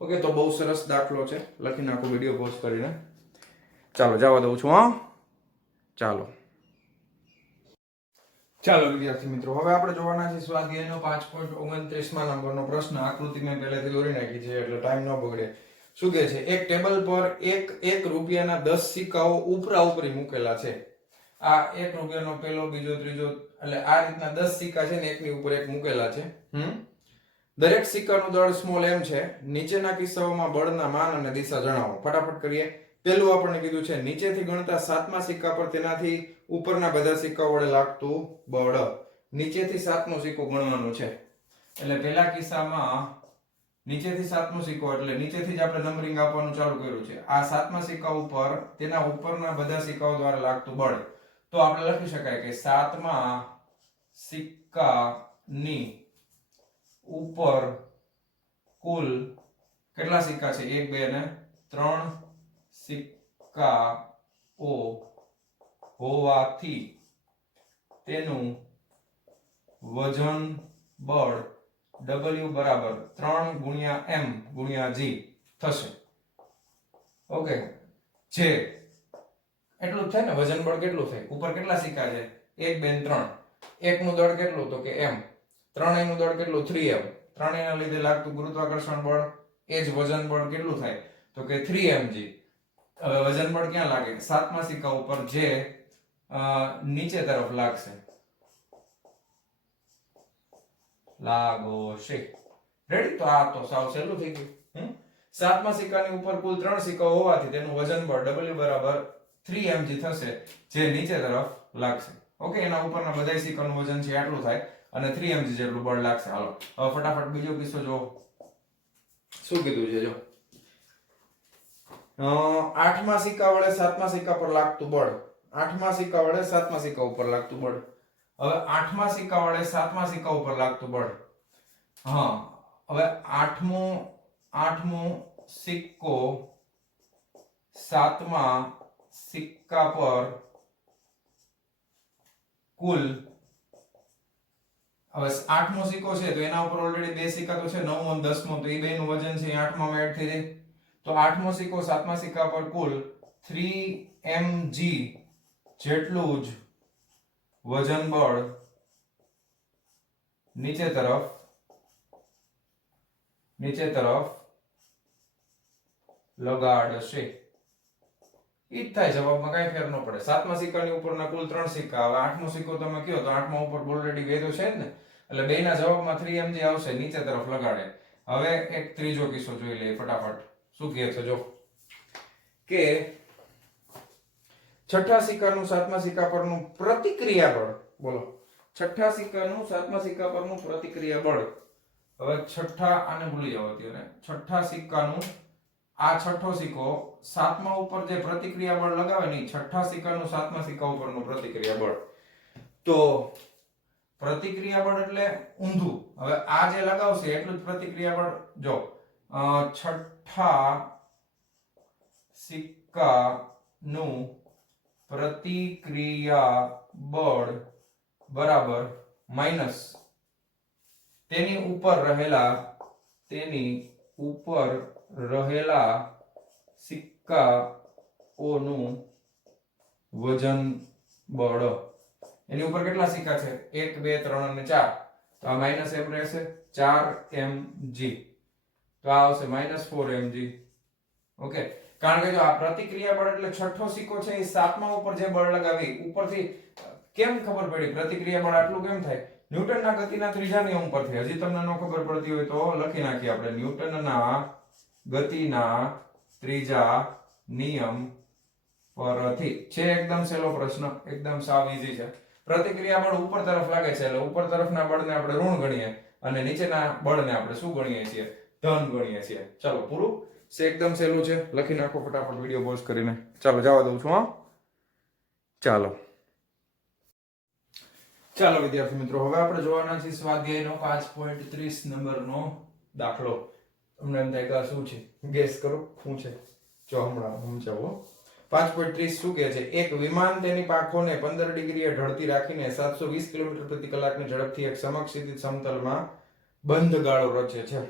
ઓકે, તો બહુ સરસ દાખલો છે, લખી નાખો વિડિયો પોઝ કરીને. ચાલો જવા દઉં છું. ચાલો વિદ્યાર્થી મિત્રો, હવે આપણે જોવાના છે સ્વાધ્યાયનો 5.29 નંબરનો પ્રશ્ન. આકૃતિ મેં પહેલેથી દોરી નાખી છે એટલે ટાઈમ ન બગડે. શું કહે છે? એક ટેબલ પર એક રૂપિયાના 10 સિક્કાઓ ઉપરા ઉપરી મૂકેલા છે. આ 1 રૂપિયાનો પહેલો, બીજો, ત્રીજો, એટલે આ રીતના 10 સિક્કા છે ને એકની ઉપર એક મૂકેલા છે. દરેક સિક્કાનું દળ સ્મોલ m છે. નીચેના કિસ્સાઓમાં બળના માન અને દિશા જણાવો. ફટાફટ કરીએ. પહેલું આપણને કીધું છે નીચેથી ગણતા 7મા સિક્કા પર તેનાથી ઉપરના બધા સિક્કાઓ વડે લાગતું બળ. નીચેથી 7મો સિક્કો ગણવાનો છે. એટલે પહેલા કિસ્સામાં નીચેથી 7મો સિક્કો, એટલે નીચેથી જ આપણે નંબરિંગ આપવાનું ચાલુ કર્યું છે. આ 7મા સિક્કા ઉપર તેના ઉપરના બધા સિક્કાઓ દ્વારા લાગતું બળ. તો આપણે લખી શકાય કે 7મા સિક્કાની ઉપર કુલ કેટલા સિક્કા છે? 1, 2 અને 3 સિક્કાઓ હોવાથી તેનું વજન બળ W બરાબર 3 × m × g થશે. ઓકે, જે એટલું જ થાય ને, વજન બળ કેટલું થાય? ઉપર કેટલા સિક્કા છે? 1, 2 3. એકનું દળ કેટલું? તો કે m. ત્રણેયનું દળ કેટલું? 3m. ત્રણેયના લીધે લાગતું ગુરુત્વાકર્ષણ બળ, એ જ વજન બળ કેટલું થાય? તો કે 3mg. હવે વજન બળ ક્યાં લાગે? 7મા સિક્કા ઉપર, જે નીચે તરફ લાગશે. લાગોશે. રેડી? તો આ તો સાવ સહેલું થઈ ગયું. 7મા સિક્કાની ઉપર કુલ 3 સિક્કાઓ હોવાથી તેનું વજન બળ W બરાબર 3mg થશે, જે નીચે તરફ લાગશે. ઓકે, એના ઉપરના બધા સિક્કાનું વજન છે આટલું થાય, અને 3mg જેટલું બળ લાગશે. હાલો હવે ફટાફટ બીજો કિસ્સો જો. શું કીધું છે જો? 8મા સિક્કા વડે 7મા સિક્કા પર લાગતું બળ. 8મા સિક્કા વડે 7મા સિક્કા ઉપર લાગતું બળ. હવે 8મા સિક્કા વડે 7મા સિક્કા ઉપર લાગતું બળ. હવે 8મો સિક્કો 7મા સિક્કા પર કુલ, હવે 8મો સિક્કો છે તો એના ઉપર ઓલરેડી 2 સિક્કા તો છે, 9મો અને 10મો, તો એ બેનું વજન છે 8માં એડ થઈ જાય. તો 8મો સિક્કો 7મા સિક્કા પર કુલ 3mg જેટલું જ વજન બળ નીચે તરફ લગાડશે. ઈ જ થાય, જવાબમાં કઈ ફેર ન પડે. 7મા સિક્કાની ઉપરના કુલ 3 સિક્કા. હવે 8મો સિક્કો તમે કયો તો 8મા ઉપર ઓલરેડી વેધો છે જ ને, એટલે બેના જવાબમાં 3mg આવશે, નીચે તરફ લગાડે. હવે એક ત્રીજો કિસ્સો જોઈ લઈએ ફટાફટ. શું કહે છે જો? કે છઠ્ઠા સિક્કાનું 7મા સિક્કા પરનું પ્રતિક્રિયા બળ. બોલો, છઠ્ઠા સિક્કાનું 7મા સિક્કા પરનું પ્રતિક્રિયા બળ. હવે છઠ્ઠા, આને ભૂલી જાવ અત્યારે. છઠ્ઠા સિક્કાનું, આ છઠ્ઠો સિક્કો 7મા ઉપર જે પ્રતિક્રિયા બળ લગાવે ને, છઠ્ઠા સિક્કાનું 7મા સિક્કા ઉપરનું પ્રતિક્રિયા બળ. તો પ્રતિક્રિયા બળ એટલે ઊંધું. હવે આ જે લગાવશે એટલું જ પ્રતિક્રિયા બળ. જો છઠ્ઠા સિક્કા સિક્કાનું પ્રતિક્રિયા બળ બરાબર માઈનસ તેની ઉપર રહેલા સિક્કાઓનું વજન બળ. એની ઉપર કેટલા સિક્કા છે? 1 2 3 અને 4. તો આ માઈનસ m રહેશે 4 mg. તો આ આવશે -4 mg. ઓકે, કારણ કે જો આ પ્રતિક્રિયા બળ એટલે છઠ્ઠો સિક્કો છે એ સાતમા ઉપર જે બળ લગાવી ઉપરથી કેમ ખબર પડી પ્રતિક્રિયા બળ આટલું કેમ થાય? ન્યૂટનના ગતિના ત્રીજા નિયમ પરથી. હજી તમને ન ખબર પડતી હોય તો લખી નાખીએ આપણે. ન્યૂટનના ગતિના ત્રીજા નિયમ પરથી છે. એકદમ સહેલો પ્રશ્ન, એકદમ સાવ ઈઝી છે. પ્રતિક્રિયા બળ ઉપર તરફ લાગે છે એટલે ઉપર તરફના બળને આપણે ઋણ ગણીએ અને નીચેના બળને આપણે શું ગણીએ છીએ? ધન ગણીએ છીએ. ચાલો પૂરું છે, એકદમ સહેલું છે. લખી નાખો ફટાફટ વિડિયો પોઝ કરીને. ચાલો જવા દઉં છું. હા ચાલો વિદ્યાર્થી મિત્રો, હવે આપણે જોવાના છીએ સ્વાધ્યાયનો 5.30 નંબરનો દાખલો. તમને એમ થાય કે આ શું છે? ગેસ કરો શું છે? જો હમણાં સમજાવો. 5.30 શું કહે છે? એક વિમાન તેની પાંખોને 15 ડિગ્રીએ ઢળતી રાખીને 720 કિલોમીટર પ્રતિ કલાકની ઝડપથી એક સમક્ષિતિજ સમતલમાં બંધ ગાળો રચે છે.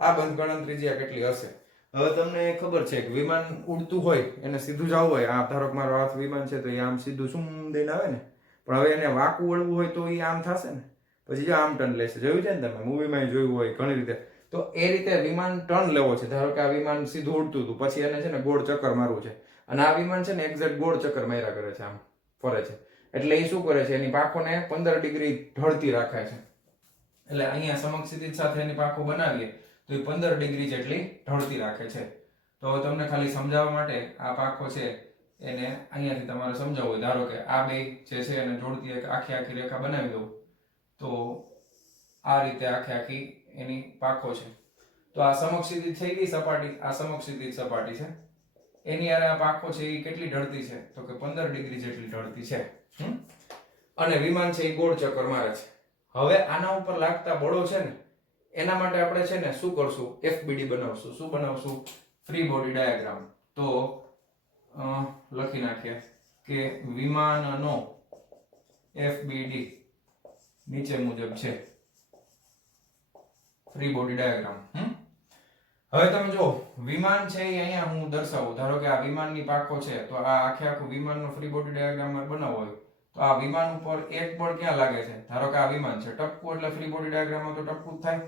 આ બંધ ગાળાની ત્રિજ્યા કેટલી હશે? હવે તમને ખબર છે કે વિમાન ઉડતું હોય એને સીધું જવું હોય. આ ધારો કે મારો હાથ વિમાન છે તો એ આમ સીધું શું દઈને આવે ને, પણ હવે એને વાંકું વળવું હોય તો એ આમ થશે ને, પછી આમ ટર્ન લેશે. જોયું છે ને તમે મૂવીમાં જોયું હોય ઘણી રીતે. તો એ રીતે વિમાન ટર્ન લેવો છે. ધારો કે આ વિમાન સીધું ઉડતું હતું, પછી એને છે ને ગોળ ચક્કર મારવું છે અને આ વિમાન છે ને એક્ઝેક્ટ ગોળ ચક્કર માર્યા કરે છે, આમ ફરે છે. એટલે એ શું કરે છે? એની પાંખોને 15 ડિગ્રી ઢળતી રાખે છે. એટલે અહીંયા સમક્ષિતિજ સાથે એની પાંખો બનાવીએ તો એ 15 ડિગ્રી જેટલી ઢળતી રાખે છે. તો હવે તમને ખાલી સમજાવવા માટે આ પાંખો છે એને અહીંયાથી તમારે સમજાવવું હોય. ધારો કે આ બે જે છે એને જોડતી એક આખી રેખા બનાવી દઉં તો આ રીતે આખી એની પાંખો છે. તો આ સમક્ષિતિજ થઈ ગઈ સપાટી, આ સમક્ષિતિજ સપાટી છે. એની આરે આ પાંખો છે એ કેટલી ઢળતી છે? તો કે 15 ડિગ્રી જેટલી ઢળતી છે. અને વિમાન છે એ ગોળ ચક્કર મારે છે. હવે આના ઉપર લાગતા બળો છે ને એના માટે આપણે છે ને શું કરશું? FBD બનાવશું. શું બનાવશું? Free body diagram. તો લખી નાખીએ કે વિમાનનો FBD નીચે મુજબ છે. Free body diagram. હવે તમે જો વિમાન છે એ અહીંયા હું દર્શાવું. ધારો કે આ વિમાનની પાંખો છે તો આ આખું વિમાનનો ફ્રી બોડી ડાયાગ્રામ બનાવવો હોય તો આ વિમાન ઉપર એક બળ ક્યાં લાગે છે? ધારો કે આ વિમાન છે, ટપકું એટલે ફ્રી બોડી ડાયાગ્રામમાં તો ટપકું જ થાય.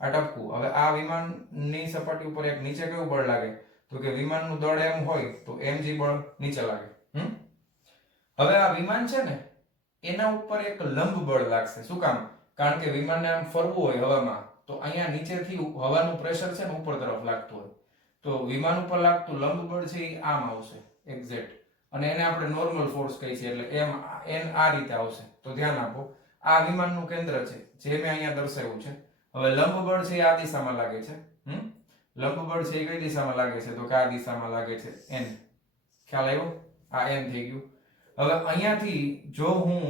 આ ટપકું. હવે આ વિમાનની સપાટી ઉપર એક નીચે કયું બળ લાગે? તો કે વિમાનનું દળ m હોય તો mg બળ નીચે લાગે. હવે આ વિમાન છે ને એના ઉપર એક લંબ બળ લાગશે. શું કામ? કારણ કે વિમાનને આમ ફરવું હોય હવામાં તો અહીંયા નીચેથી હવાનું પ્રેશર છે ને ઉપર તરફ લાગતું હોય તો વિમાન ઉપર લાગતું લંબ બળ છે એ આમ આવશે એક્ઝેક્ટ, અને એને આપણે નોર્મલ ફોર્સ કહીએ છીએ એટલે એમ એન આ રીતે આવશે. તો ધ્યાન આપો, આ વિમાનનું કેન્દ્ર છે જે મેં અહીંયા દર્શાવ્યું છે. હવે લંબ બળ છે એ આ દિશામાં લાગે છે. લંબ બળ છે એ કઈ દિશામાં લાગે છે? તો કે આ દિશામાં લાગે છે, n. ખ્યાલ આવ્યો? આ n થઈ ગયું. હવે અહીંયાથી જો હું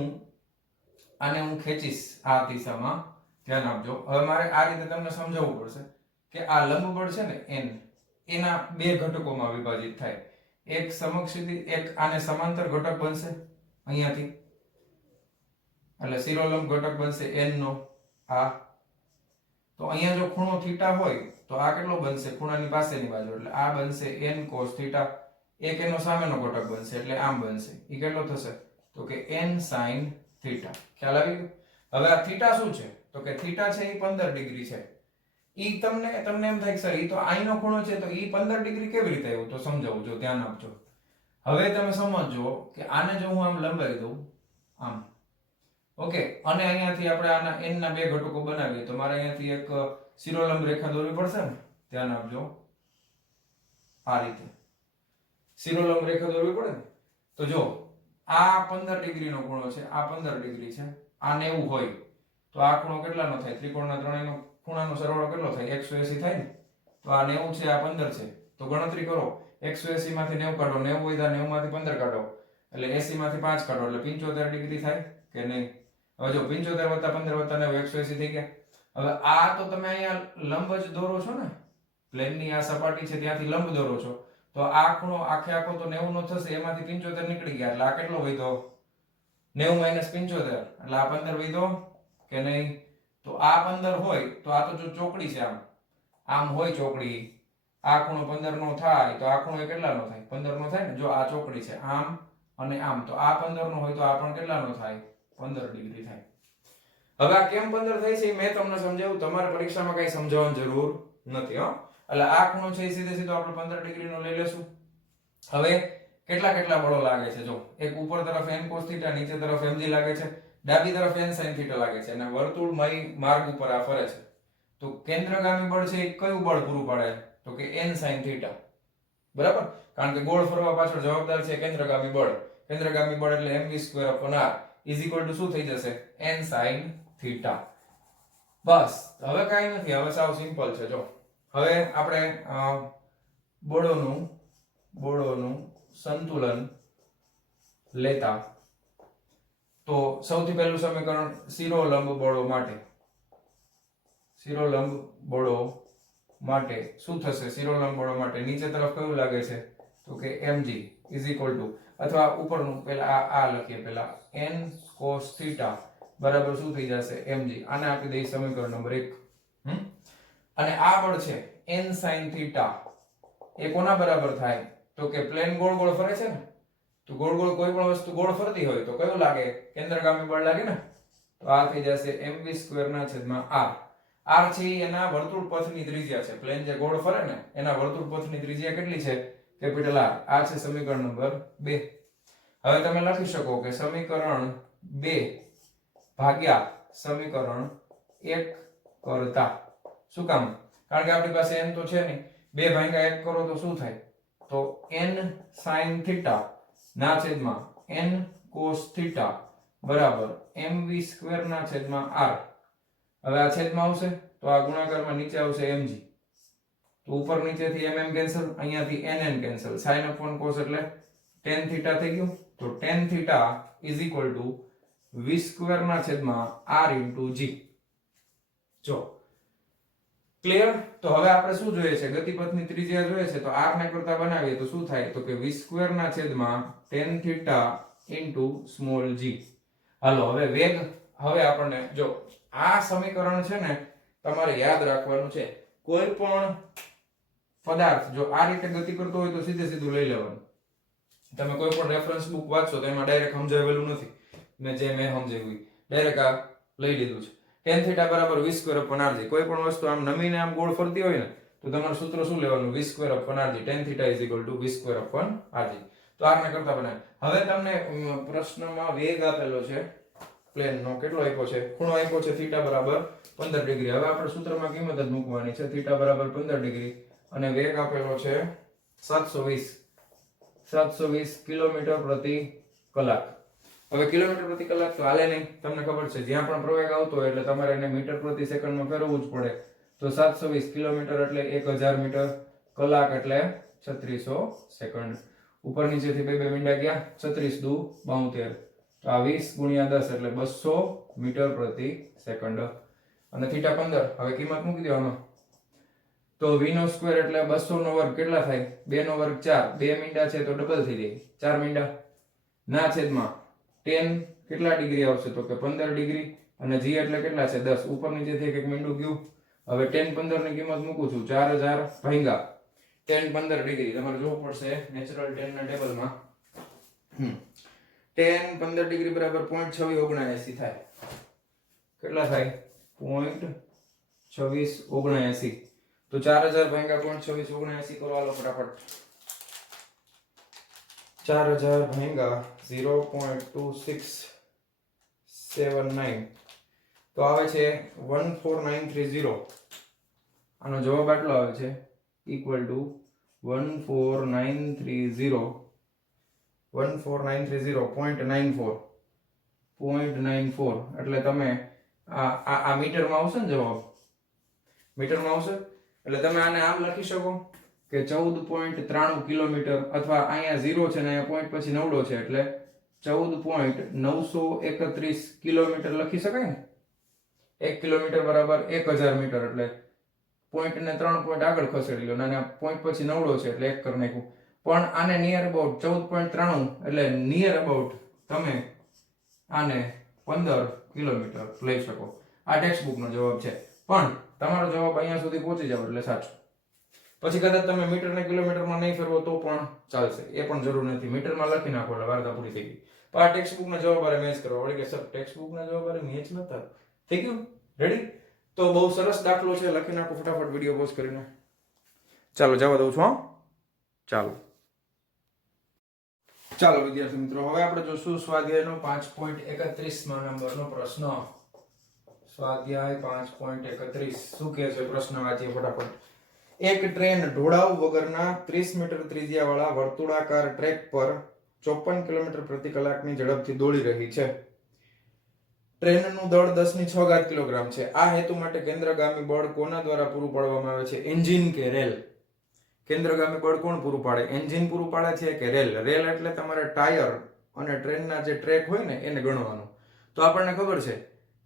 આને ખેંચીશ આ દિશામાં, ધ્યાન આપજો. હવે મારે આ રીતે તમને સમજાવવું પડશે કે આ લંબ બળ છે ને n એના બે ઘટકોમાં વિભાજિત થાય. એક સમક્ષિતિજ, એક આને સમાંતર ઘટક બનશે અહીંયાથી, એટલે શિરોલંબ ઘટક બનશે n નો આ. તો અહીંયા જો ખૂણો થીટા હોય તો આ કેટલો બનશે? ખૂણાની પાસેની બાજુ એટલે આ બનશે n cos થીટા. એક એનો સામેનો ઘટક બનશે એટલે આમ બનશે. એ કેટલો થશે? તો કે n sin થીટા. ખ્યાલ આવી ગયો? હવે આ થીટા શું છે? તો કે થીટા છે એ 15 ડિગ્રી છે. ઈ તમને એમ થાય કે સર ઈ તો આઈનો ખૂણો છે તો ઈ 15 ડિગ્રી કેવી રીતે આવ્યો? તો સમજાવું, જો ધ્યાન આપજો. હવે તમે સમજજો કે આને જો હું આમ લંબાવી દઉં આમ, ઓકે, અને અહીંયાથી આપણે આના n ના બે ઘટકો બનાવીએ તો મારે અહીંયાથી એક શિરોલંબ રેખા દોરવી પડશે ને. ધ્યાન આપજો, આ રીતે શિરોલંબ રેખા દોરવી પડે ને. તો જો આ 15 ડિગ્રીનો ખૂણો છે, આ 15 ડિગ્રી છે, આ 90 હોય તો આ ખૂણો કેટલાનો થાય? ત્રિકોણના ત્રણેયનો ખૂણાનો સરવાળો કેટલો થાય? 180 થાય ને. તો આ 90 છે, આ 15 છે. તો ગણતરી કરો, 180 માંથી 90 કાઢો, 90 હોય તો 90 માંથી 15 કાઢો એટલે 80 માંથી 5 કાઢો એટલે 75 ડિગ્રી થાય કે નહીં? હવે જો 75 વત્તા 15 વત્તા 90 180 થઈ ગયા. હવે આ તો તમે અહીંયા લંબ જ દોરો છો ને, પ્લેનની આ સપાટી છે ત્યાંથી લંબ દોરો છો તો તો આ ખૂણો આખે આખો તો 90 નો થશે, એમાંથી 75 નીકળી ગયા એટલે આ કેટલો વધ્યો 90 - 75 એટલે આ 15 વધ્યો કે નહીં? તો આ 15 હોય તો આ તો જો ચોકડી છે, આમ હોય ચોકડી, આ ખૂણો 15 નો થાય તો આ ખૂણો કેટલા નો થાય? 15 નો થાય ને. જો આ ચોકડી છે આમ અને આમ, તો આ 15 નો હોય તો આ પણ કેટલા નો થાય? 15 ડિગ્રી થાય. હવે આ કેમ 15 થાય છે મેં તમને સમજાવ્યું, તમારે પરીક્ષામાં કઈ સમજાવવાની જરૂર નથી હો. એટલે આ ખૂણો છે સીધે સીધો આપણે 15 ડિગ્રી નો લઈ લેશું. હવે કેટલા બળો લાગે છે? જો એક ઉપર તરફ n cos θ, નીચે તરફ mg લાગે છે, ડાબી તરફ n sin θ લાગે છે, અને વર્તુળમય માર્ગ ઉપર આ ફરે છે. તો કેન્દ્રગામી બળ છે એ કયું બળ પૂરું પાડે? તો કે n sin θ. બરાબર, કારણ કે ગોળ ફરવા પાછળ જવાબદાર છે કેન્દ્રગામી બળ. કેન્દ્રગામી બળ એટલે mv²/r ઇઝ ઇક્વલ ટુ શું થઈ જશે? n sin θ. બસ, હવે કાઈ નથી, હવે સાવ સિમ્પલ છે. જો હવે આપણે બળોનું સંતુલન લેતા, તો સૌથી પહેલું સમીકરણ શિરોલંબ બળો માટે શું થશે? શિરોલંબ બળો માટે નીચે તરફ કયું લાગે છે? તો કે mg ઇઝ ઇક્વલ ટુ, અથવા ઉપરનું પહેલા આ લખીએ, પહેલા n cos θ બરાબર શું થઈ જશે? mg. આને આપી દઈએ સમીકરણ નંબર 1. અને આ બળ છે n sin θ, એ કોના બરાબર થાય? તો કે પ્લેન ગોળ ગોળ ફરે છે ને, તો ગોળ ગોળ કોઈ પણ વસ્તુ ગોળ ફરતી હોય તો કયું લાગે? કેન્દ્રગામી બળ લાગે ને. તો આ થઈ જશે mv²/r. r છે એના વર્તુળ પથની ત્રિજ્યા છે. પ્લેન જે ગોળ ફરે ને એના વર્તુળ પથની ત્રિજ્યા કેટલી છે? Capital R. આ છે સમીકરણ નંબર 2. હવે તમે લખી શકો કે સમીકરણ 2 ભાગ્યા સમીકરણ 1 કરતા. શું કામ? કારણ કે આપણી પાસે n તો છે નહીં. 2 ભાગ્યા 1 કરો તો શું થાય? તો n sin θ ના છેદમાં n cos θ બરાબર mv²/r. હવે આ છેદમાં આવશે તો આ ગુણાકારમાં નીચે આવશે mg. તો ઉપર નીચેથી mm કેન્સલ, અહીંયાથી nn cancel, sin upon cos એટલે tan θ થઈ ગયું. તો tan θ is equal to v²/r * g. જો ક્લિયર? તો હવે આપણે શું જોઈએ છે? ગતિપથની ત્રિજ્યા જોઈએ છે, તો r ને કરતા બનાવીએ તો શું થાય? તો કે v²/tan θ * g. હાલો હવે વેગ, હવે આપણને જો આ સમીકરણ છે ને તમારે યાદ રાખવાનું છે. કોઈ પણ પદાર્થ જો આ રીતે ગતિ કરતો હોય તો સીધે સીધું લઈ લેવાનું. તમે કોઈ પણ રેફરન્સ બુક વાંચશો તો એમાં ડાયરેક્ટ સમજાવેલું નથી, મેં સમજાવ્યું ડાયરેક્ટ આ લઈ લીધું છે. tan θ બરાબર v²/r g. કોઈ પણ વસ્તુ આમ નમીને આમ ગોળ ફરતી હોય ને તો તમારું સૂત્ર શું લેવાનું? v²/r g. tan θ = v²/r g. તો r ને કરતા બનાવે. હવે તમને પ્રશ્નમાં વેગ આપેલો છે પ્લેન નો, કેટલો આપ્યો છે? ખૂણો આપ્યો છે θ બરાબર 15 ડિગ્રી. હવે આપણે સૂત્રમાં કિંમત જ મૂકવાની છે, θ બરાબર 15 ડિગ્રી, અને વેગ આપેલો છે 720 કિલોમીટર પ્રતિ કલાક. હવે કિલોમીટર પ્રતિ કલાક તો હાલે નહીં, તમને ખબર છે. જ્યાં પણ પ્રવેગ આવતો હોય એટલે તમારે એને મીટર પ્રતિ સેકન્ડમાં ફેરવવું જ પડે. તો 720 કિલોમીટર એટલે 1000 મીટર, કલાક એટલે 3600 સેકન્ડ. ઉપર નીચેથી બે મીંડા ગયા, 36 દુ 72, તો આ 20 × 10 એટલે 200 મીટર પ્રતિ સેકન્ડ. અને θ 15, હવે કિંમત મૂકી દેવાનો. તો v નો સ્ક્વેર એટલે 200 નો વર્ગ કેટલા થાય? 2 નો વર્ગ 4, બે મીંડા છે તો ડબલ થઈ જાય, 4 મીંડા ના છેદમાં tan કેટલા ડિગ્રી આવશે? તો કે 15 ડિગ્રી, અને g એટલે કેટલા છે? 10. ઉપર નીચેથી એક મીંડું ગયું. હવે tan 15 ની કિંમત મૂકું છું, 4000 ભાગ્યા tan 15 ડિગ્રી. તમારે જોવું પડશે નેચરલ tan ના ટેબલમાં. tan 15 ડિગ્રી બરાબર 0.2679 થાય. કેટલા થાય? 0.2679. તો 4000 ભાગ્યા 0.2679 કરો, હાલો ફટાફટ. 4000 ભાગ્યા 0.2679 તો આવે છે 14930. આનો જવાબ આટલો આવે છે ઇક્વલ ટુ 14930 0.94 એટલે તમે આ મીટરમાં આવશે ને જવાબ? મીટરમાં આવશે એટલે તમે આને આમ લખી શકો કે 14.93 કિલોમીટર, અથવા અહીંયા 0 છે ને અહીંયા પોઈન્ટ પછી નવડો છે એટલે 14.931 કિલોમીટર લખી શકાય ને. 1 કિલોમીટર બરાબર 1000 મીટર, એટલે પોઈન્ટ ને 3 પોઈન્ટ આગળ ખસેડી લો, અને પોઈન્ટ પછી નવડો છે એટલે 1 કરી નાખ્યું. પણ આને નિયર અબાઉટ 14.93 એટલે નિયર અબાઉટ તમે આને 15 કિલોમીટર લઈ શકો. આ ટેક્સ્ટ બુક નો જવાબ છે, પણ તમારો જવાબ અહીંયા સુધી પહોંચી જાવ એટલે સાચો. પછી કદાચ તમે મીટર ને કિલોમીટરમાં નહીં ફેરવો તો પણ ચાલશે, એ પણ જરૂર નથી. મીટરમાં લખી નાખો એટલે વાર્તા પૂરી થઈ ગઈ. પણ આ ટેક્સ્ટ બુક ના જવાબ આરે મેચ કરવા વળી કે સર ટેક્સ્ટ બુક ના જવાબ આરે મેચ નતા થઈ ગયું. રેડી? તો બહુ સરસ દાખલો છે, લખી નાખો ફટાફટ વિડિયો પોઝ કરીને. ચાલો જવા દઉં છું. હા ચાલો વિદ્યાર્થી મિત્રો, હવે આપણે જોશું સ્વાધ્યાયનો 5.31 નંબરનો પ્રશ્ન. સ્વાધ્યાય 5.31 શું કહે છે પ્રશ્ન વાંચીએ ફટાફટ. એક ટ્રેન ઢોળાવ વગરના 30 મીટર ત્રિજ્યાવાળા વર્તુળાકાર ટ્રેક પર 54 કિલોમીટર પ્રતિ કલાકની ઝડપથી દોડી રહી છે. ટ્રેનનું દળ 10⁶ કિલોગ્રામ છે. આ હેતુ માટે કેન્દ્રગામી બળ કોના દ્વારા પૂરું પાડવામાં આવે છે? એન્જિન કે રેલ? કેન્દ્રગામી બળ કોણ પૂરું પાડે? એન્જિન પૂરું પાડે છે કે રેલ? રેલ એટલે તમારે ટાયર અને ટ્રેનના જે ટ્રેક હોય ને એને ગણવાનું. તો આપણને ખબર છે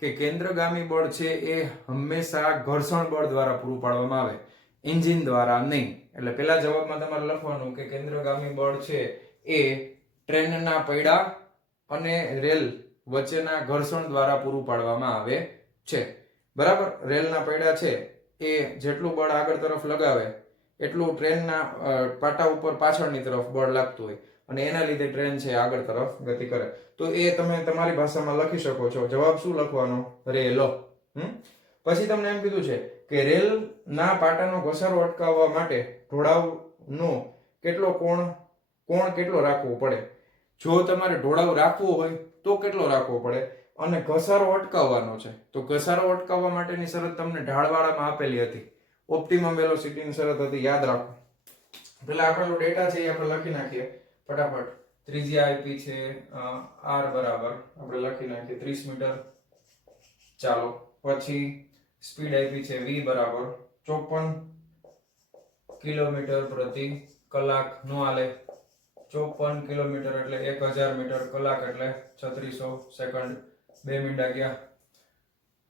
કે કેન્દ્રગામી બળ છે એ હંમેશા ઘર્ષણ બળ દ્વારા પૂરું પાડવામાં આવે, એન્જિન દ્વારા નહીં. એટલે પેલા જવાબમાં તમારે લખવાનું કે કેન્દ્રગામી બળ છે એ ટ્રેનના પૈડા અને રેલ વચ્ચેના ઘર્ષણ દ્વારા પૂરું પાડવામાં આવે છે. બરાબર? રેલના પૈડા છે એ જેટલું બળ આગળ તરફ લગાવે એટલું ટ્રેનના પાટા ઉપર પાછળની તરફ બળ લાગતું હોય અને એના લીધે ટ્રેન છે આગળ તરફ ગતિ કરે. તો એ તમે તમારી ભાષામાં લખી શકો છો. જવાબ શું લખવાનો? રેલો. પછી તમને એમ કીધું છે કે રેલના પાટાનો ઘસારો અટકાવવા માટે ઢોળાવનો કેટલો કોણ કેટલો રાખવો પડે? જો તમારે ઢોળાવ રાખવો હોય તો કેટલો રાખવો પડે? અને ઘસારો અટકાવવાનો છે તો ઘસારો અટકાવવા માટેની શરત તમને ઢાળવાળામાં આપેલી હતી. ઓપ્ટિમમ વેલોસિટીની શરત હતી, યાદ રાખો. પેલા આપણો ડેટા છે એ આપણે લખી નાખીએ ફટાફટ. ત્રિજ્યા આપી છે r બરાબર આપણે લખી નાખીએ 30 મીટર. ચાલો પછી સ્પીડ આપી છે v બરાબર 54 કિલોમીટર પ્રતિ કલાક. નો હાલે. 54 કિલોમીટર એટલે 1000 મીટર, કલાક એટલે 3600 સેકન્ડ. 2 મિનિટ ગયા.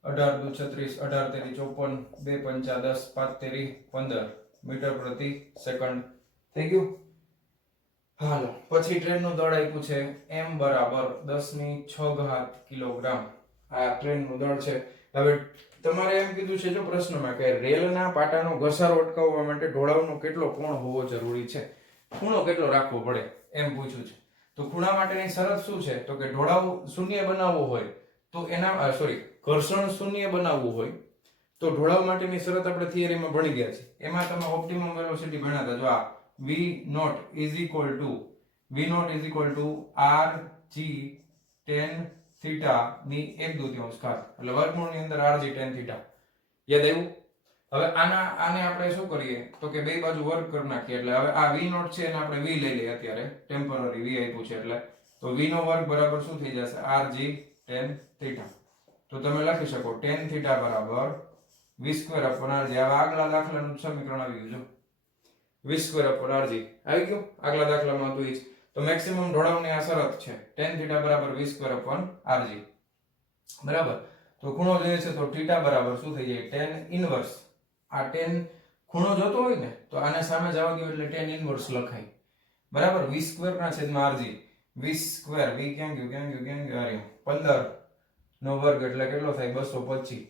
18 × 36, 18 × 54, 2 × 5 = 10, 5 × 15 મીટર પ્રતિ સેકન્ડ. થઈ ગયું? હાલો પછી ટ્રેનનું દળ આપ્યું છે m બરાબર 10⁶ કિલોગ્રામ. આ ટ્રેનનું દળ છે. હવે તમારે એમ કીધું છે જો પ્રશ્નમાં કે રેલના પાટાનો ઘસારો અટકાવવા માટે ઢોળાવનો કેટલો કોણ હોવો જરૂરી છે? ખૂણો કેટલો રાખવો પડે એમ પૂછ્યું છે. તો ખૂણા માટેની શરત શું છે? તો કે ઢોળાવ શૂન્ય બનાવવો હોય તો એના ઘર્ષણ શૂન્ય બનાવવું હોય તો ઢોળાવ માટેની શરત આપણે થિયરીમાં ભણી ગયા છે. એમાં તમે ઓપ્ટિમમ વેલોસિટી ભણ્યા હતા. જો આ v not is equal to rg tan theta ની 1/2 ઘાત એટલે વર્ગમૂળની અંદર rg tan થીટા. યાદ આવ્યું? હવે આને આપણે શું કરીએ તો કે બે બાજુ વર્ગ કરી નાખીએ. એટલે હવે આ v નોટ છે એને આપણે v લઈ લઈએ અત્યારે, ટેમ્પરરી v આપ્યું છે એટલે. તો v નો વર્ગ બરાબર શું થઈ જશે? rg tan theta. તો તમે લખી શકો tan થીટા બરાબર v² upon rg. હવે આગલા દાખલાનું સમીકરણ આવી ગયું. જો v² upon rg આવી ગયું. આગલા દાખલામાં હતું ઈ જ. તો મેક્સિમમ ઢોળાવની આ શરત છે tan થીટા બરાબર v² upon rg. બરાબર? તો ખૂણો જોઈએ છે તો થીટા બરાબર શું થઈ જાય? tan inverse. આ tan ખૂણો જોતો હોય ને તો આને સામે જવા દો એટલે tan ઇન્વર્સ લખાય. બરાબર? v² ના છેદમાં rg. v² v ક્યાં ગયું આ રહ્યું 15 નો વર્ગ એટલે કેટલો થાય? 225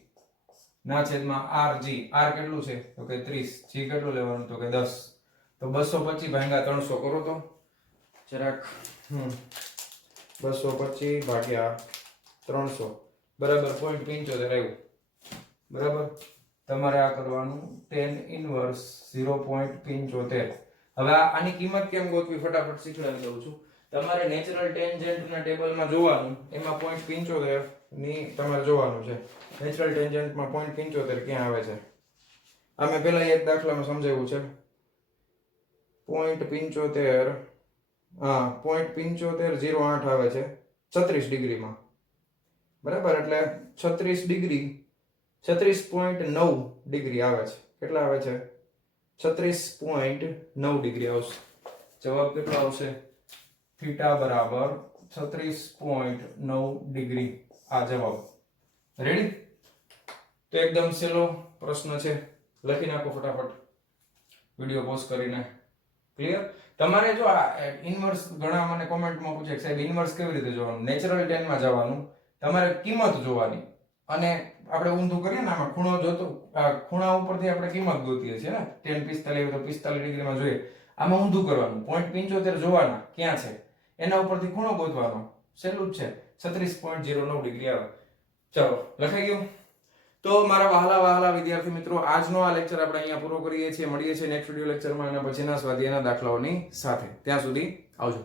ના છેદમાં rg. r કેટલું છે? તો કે 30. g કેટલું લેવાનું? તો કે 10. તો 225 ભાગ્યા 300 કરો તો જરાક 225 ભાગ્યા 300 બરાબર 0.75 આવ્યું. બરાબર? તમારે આ કરવાનું tan ઇન્વર્સ 0.75. હવે આની કિંમત કેમ ગોતવી ફટાફટ શીખવાડી દઉં છું. તમારે નેચરલ ટેન્જન્ટ ના ટેબલમાં જોવાનું, એમાં 0.75 ની તમારે જોવાનું છે. નેચરલ ટેન્જન્ટમાં 0.75 ક્યાં આવે છે? આ મેં પહેલા એક દાખલામાં સમજાવ્યું છે. 0.75 0.7508 આવે છે 36 ડિગ્રીમાં. બરાબર? એટલે 36 ડિગ્રી 36.9 ડિગ્રી આવે છે. કેટલા આવે છે? 36.9 ડિગ્રી આવશે. જવાબ કેટલો આવશે? થીટા બરાબર 36.9 ડિગ્રી. આ જવાબ. રેડી? તો એકદમ સહેલો પ્રશ્ન છે. લખી નાખો ફટાફટ વિડિયો પોઝ કરીને. ક્લિયર? તમારે જો આ ઇન્વર્સ ઘણા મને કોમેન્ટમાં પૂછે કે સાહેબ ઇન્વર્સ કેવી રીતે જોવાનું? નેચરલ ટેનમાં જવાનું, તમારે કિંમત જોવાની, અને આપણે ઊંધું કરીએ ને આમાં ખૂણો જોતો, ખૂણા ઉપરથી આપણે કિંમત ગોતીએ છીએ ને, tan 45 તો 45 ડિગ્રીમાં જોઈએ. આમાં ઊંધું કરવાનું, 0.75 જોવાના ક્યાં છે, એના ઉપરથી ખૂણો ગોતવાનો, સહેલું જ છે, 36.09 ડિગ્રી આવે. ચલો, લખાઈ ગયું? તો મારા વહાલા વિદ્યાર્થી મિત્રો, આજનો આ લેક્ચર આપણે અહીંયા પૂરો કરીએ છીએ. મળીએ છીએ નેક્સ્ટ વિડિયો લેક્ચરમાં અને પછીના સ્વાધ્યાયના દાખલાઓની સાથે. ત્યાં સુધી આવજો.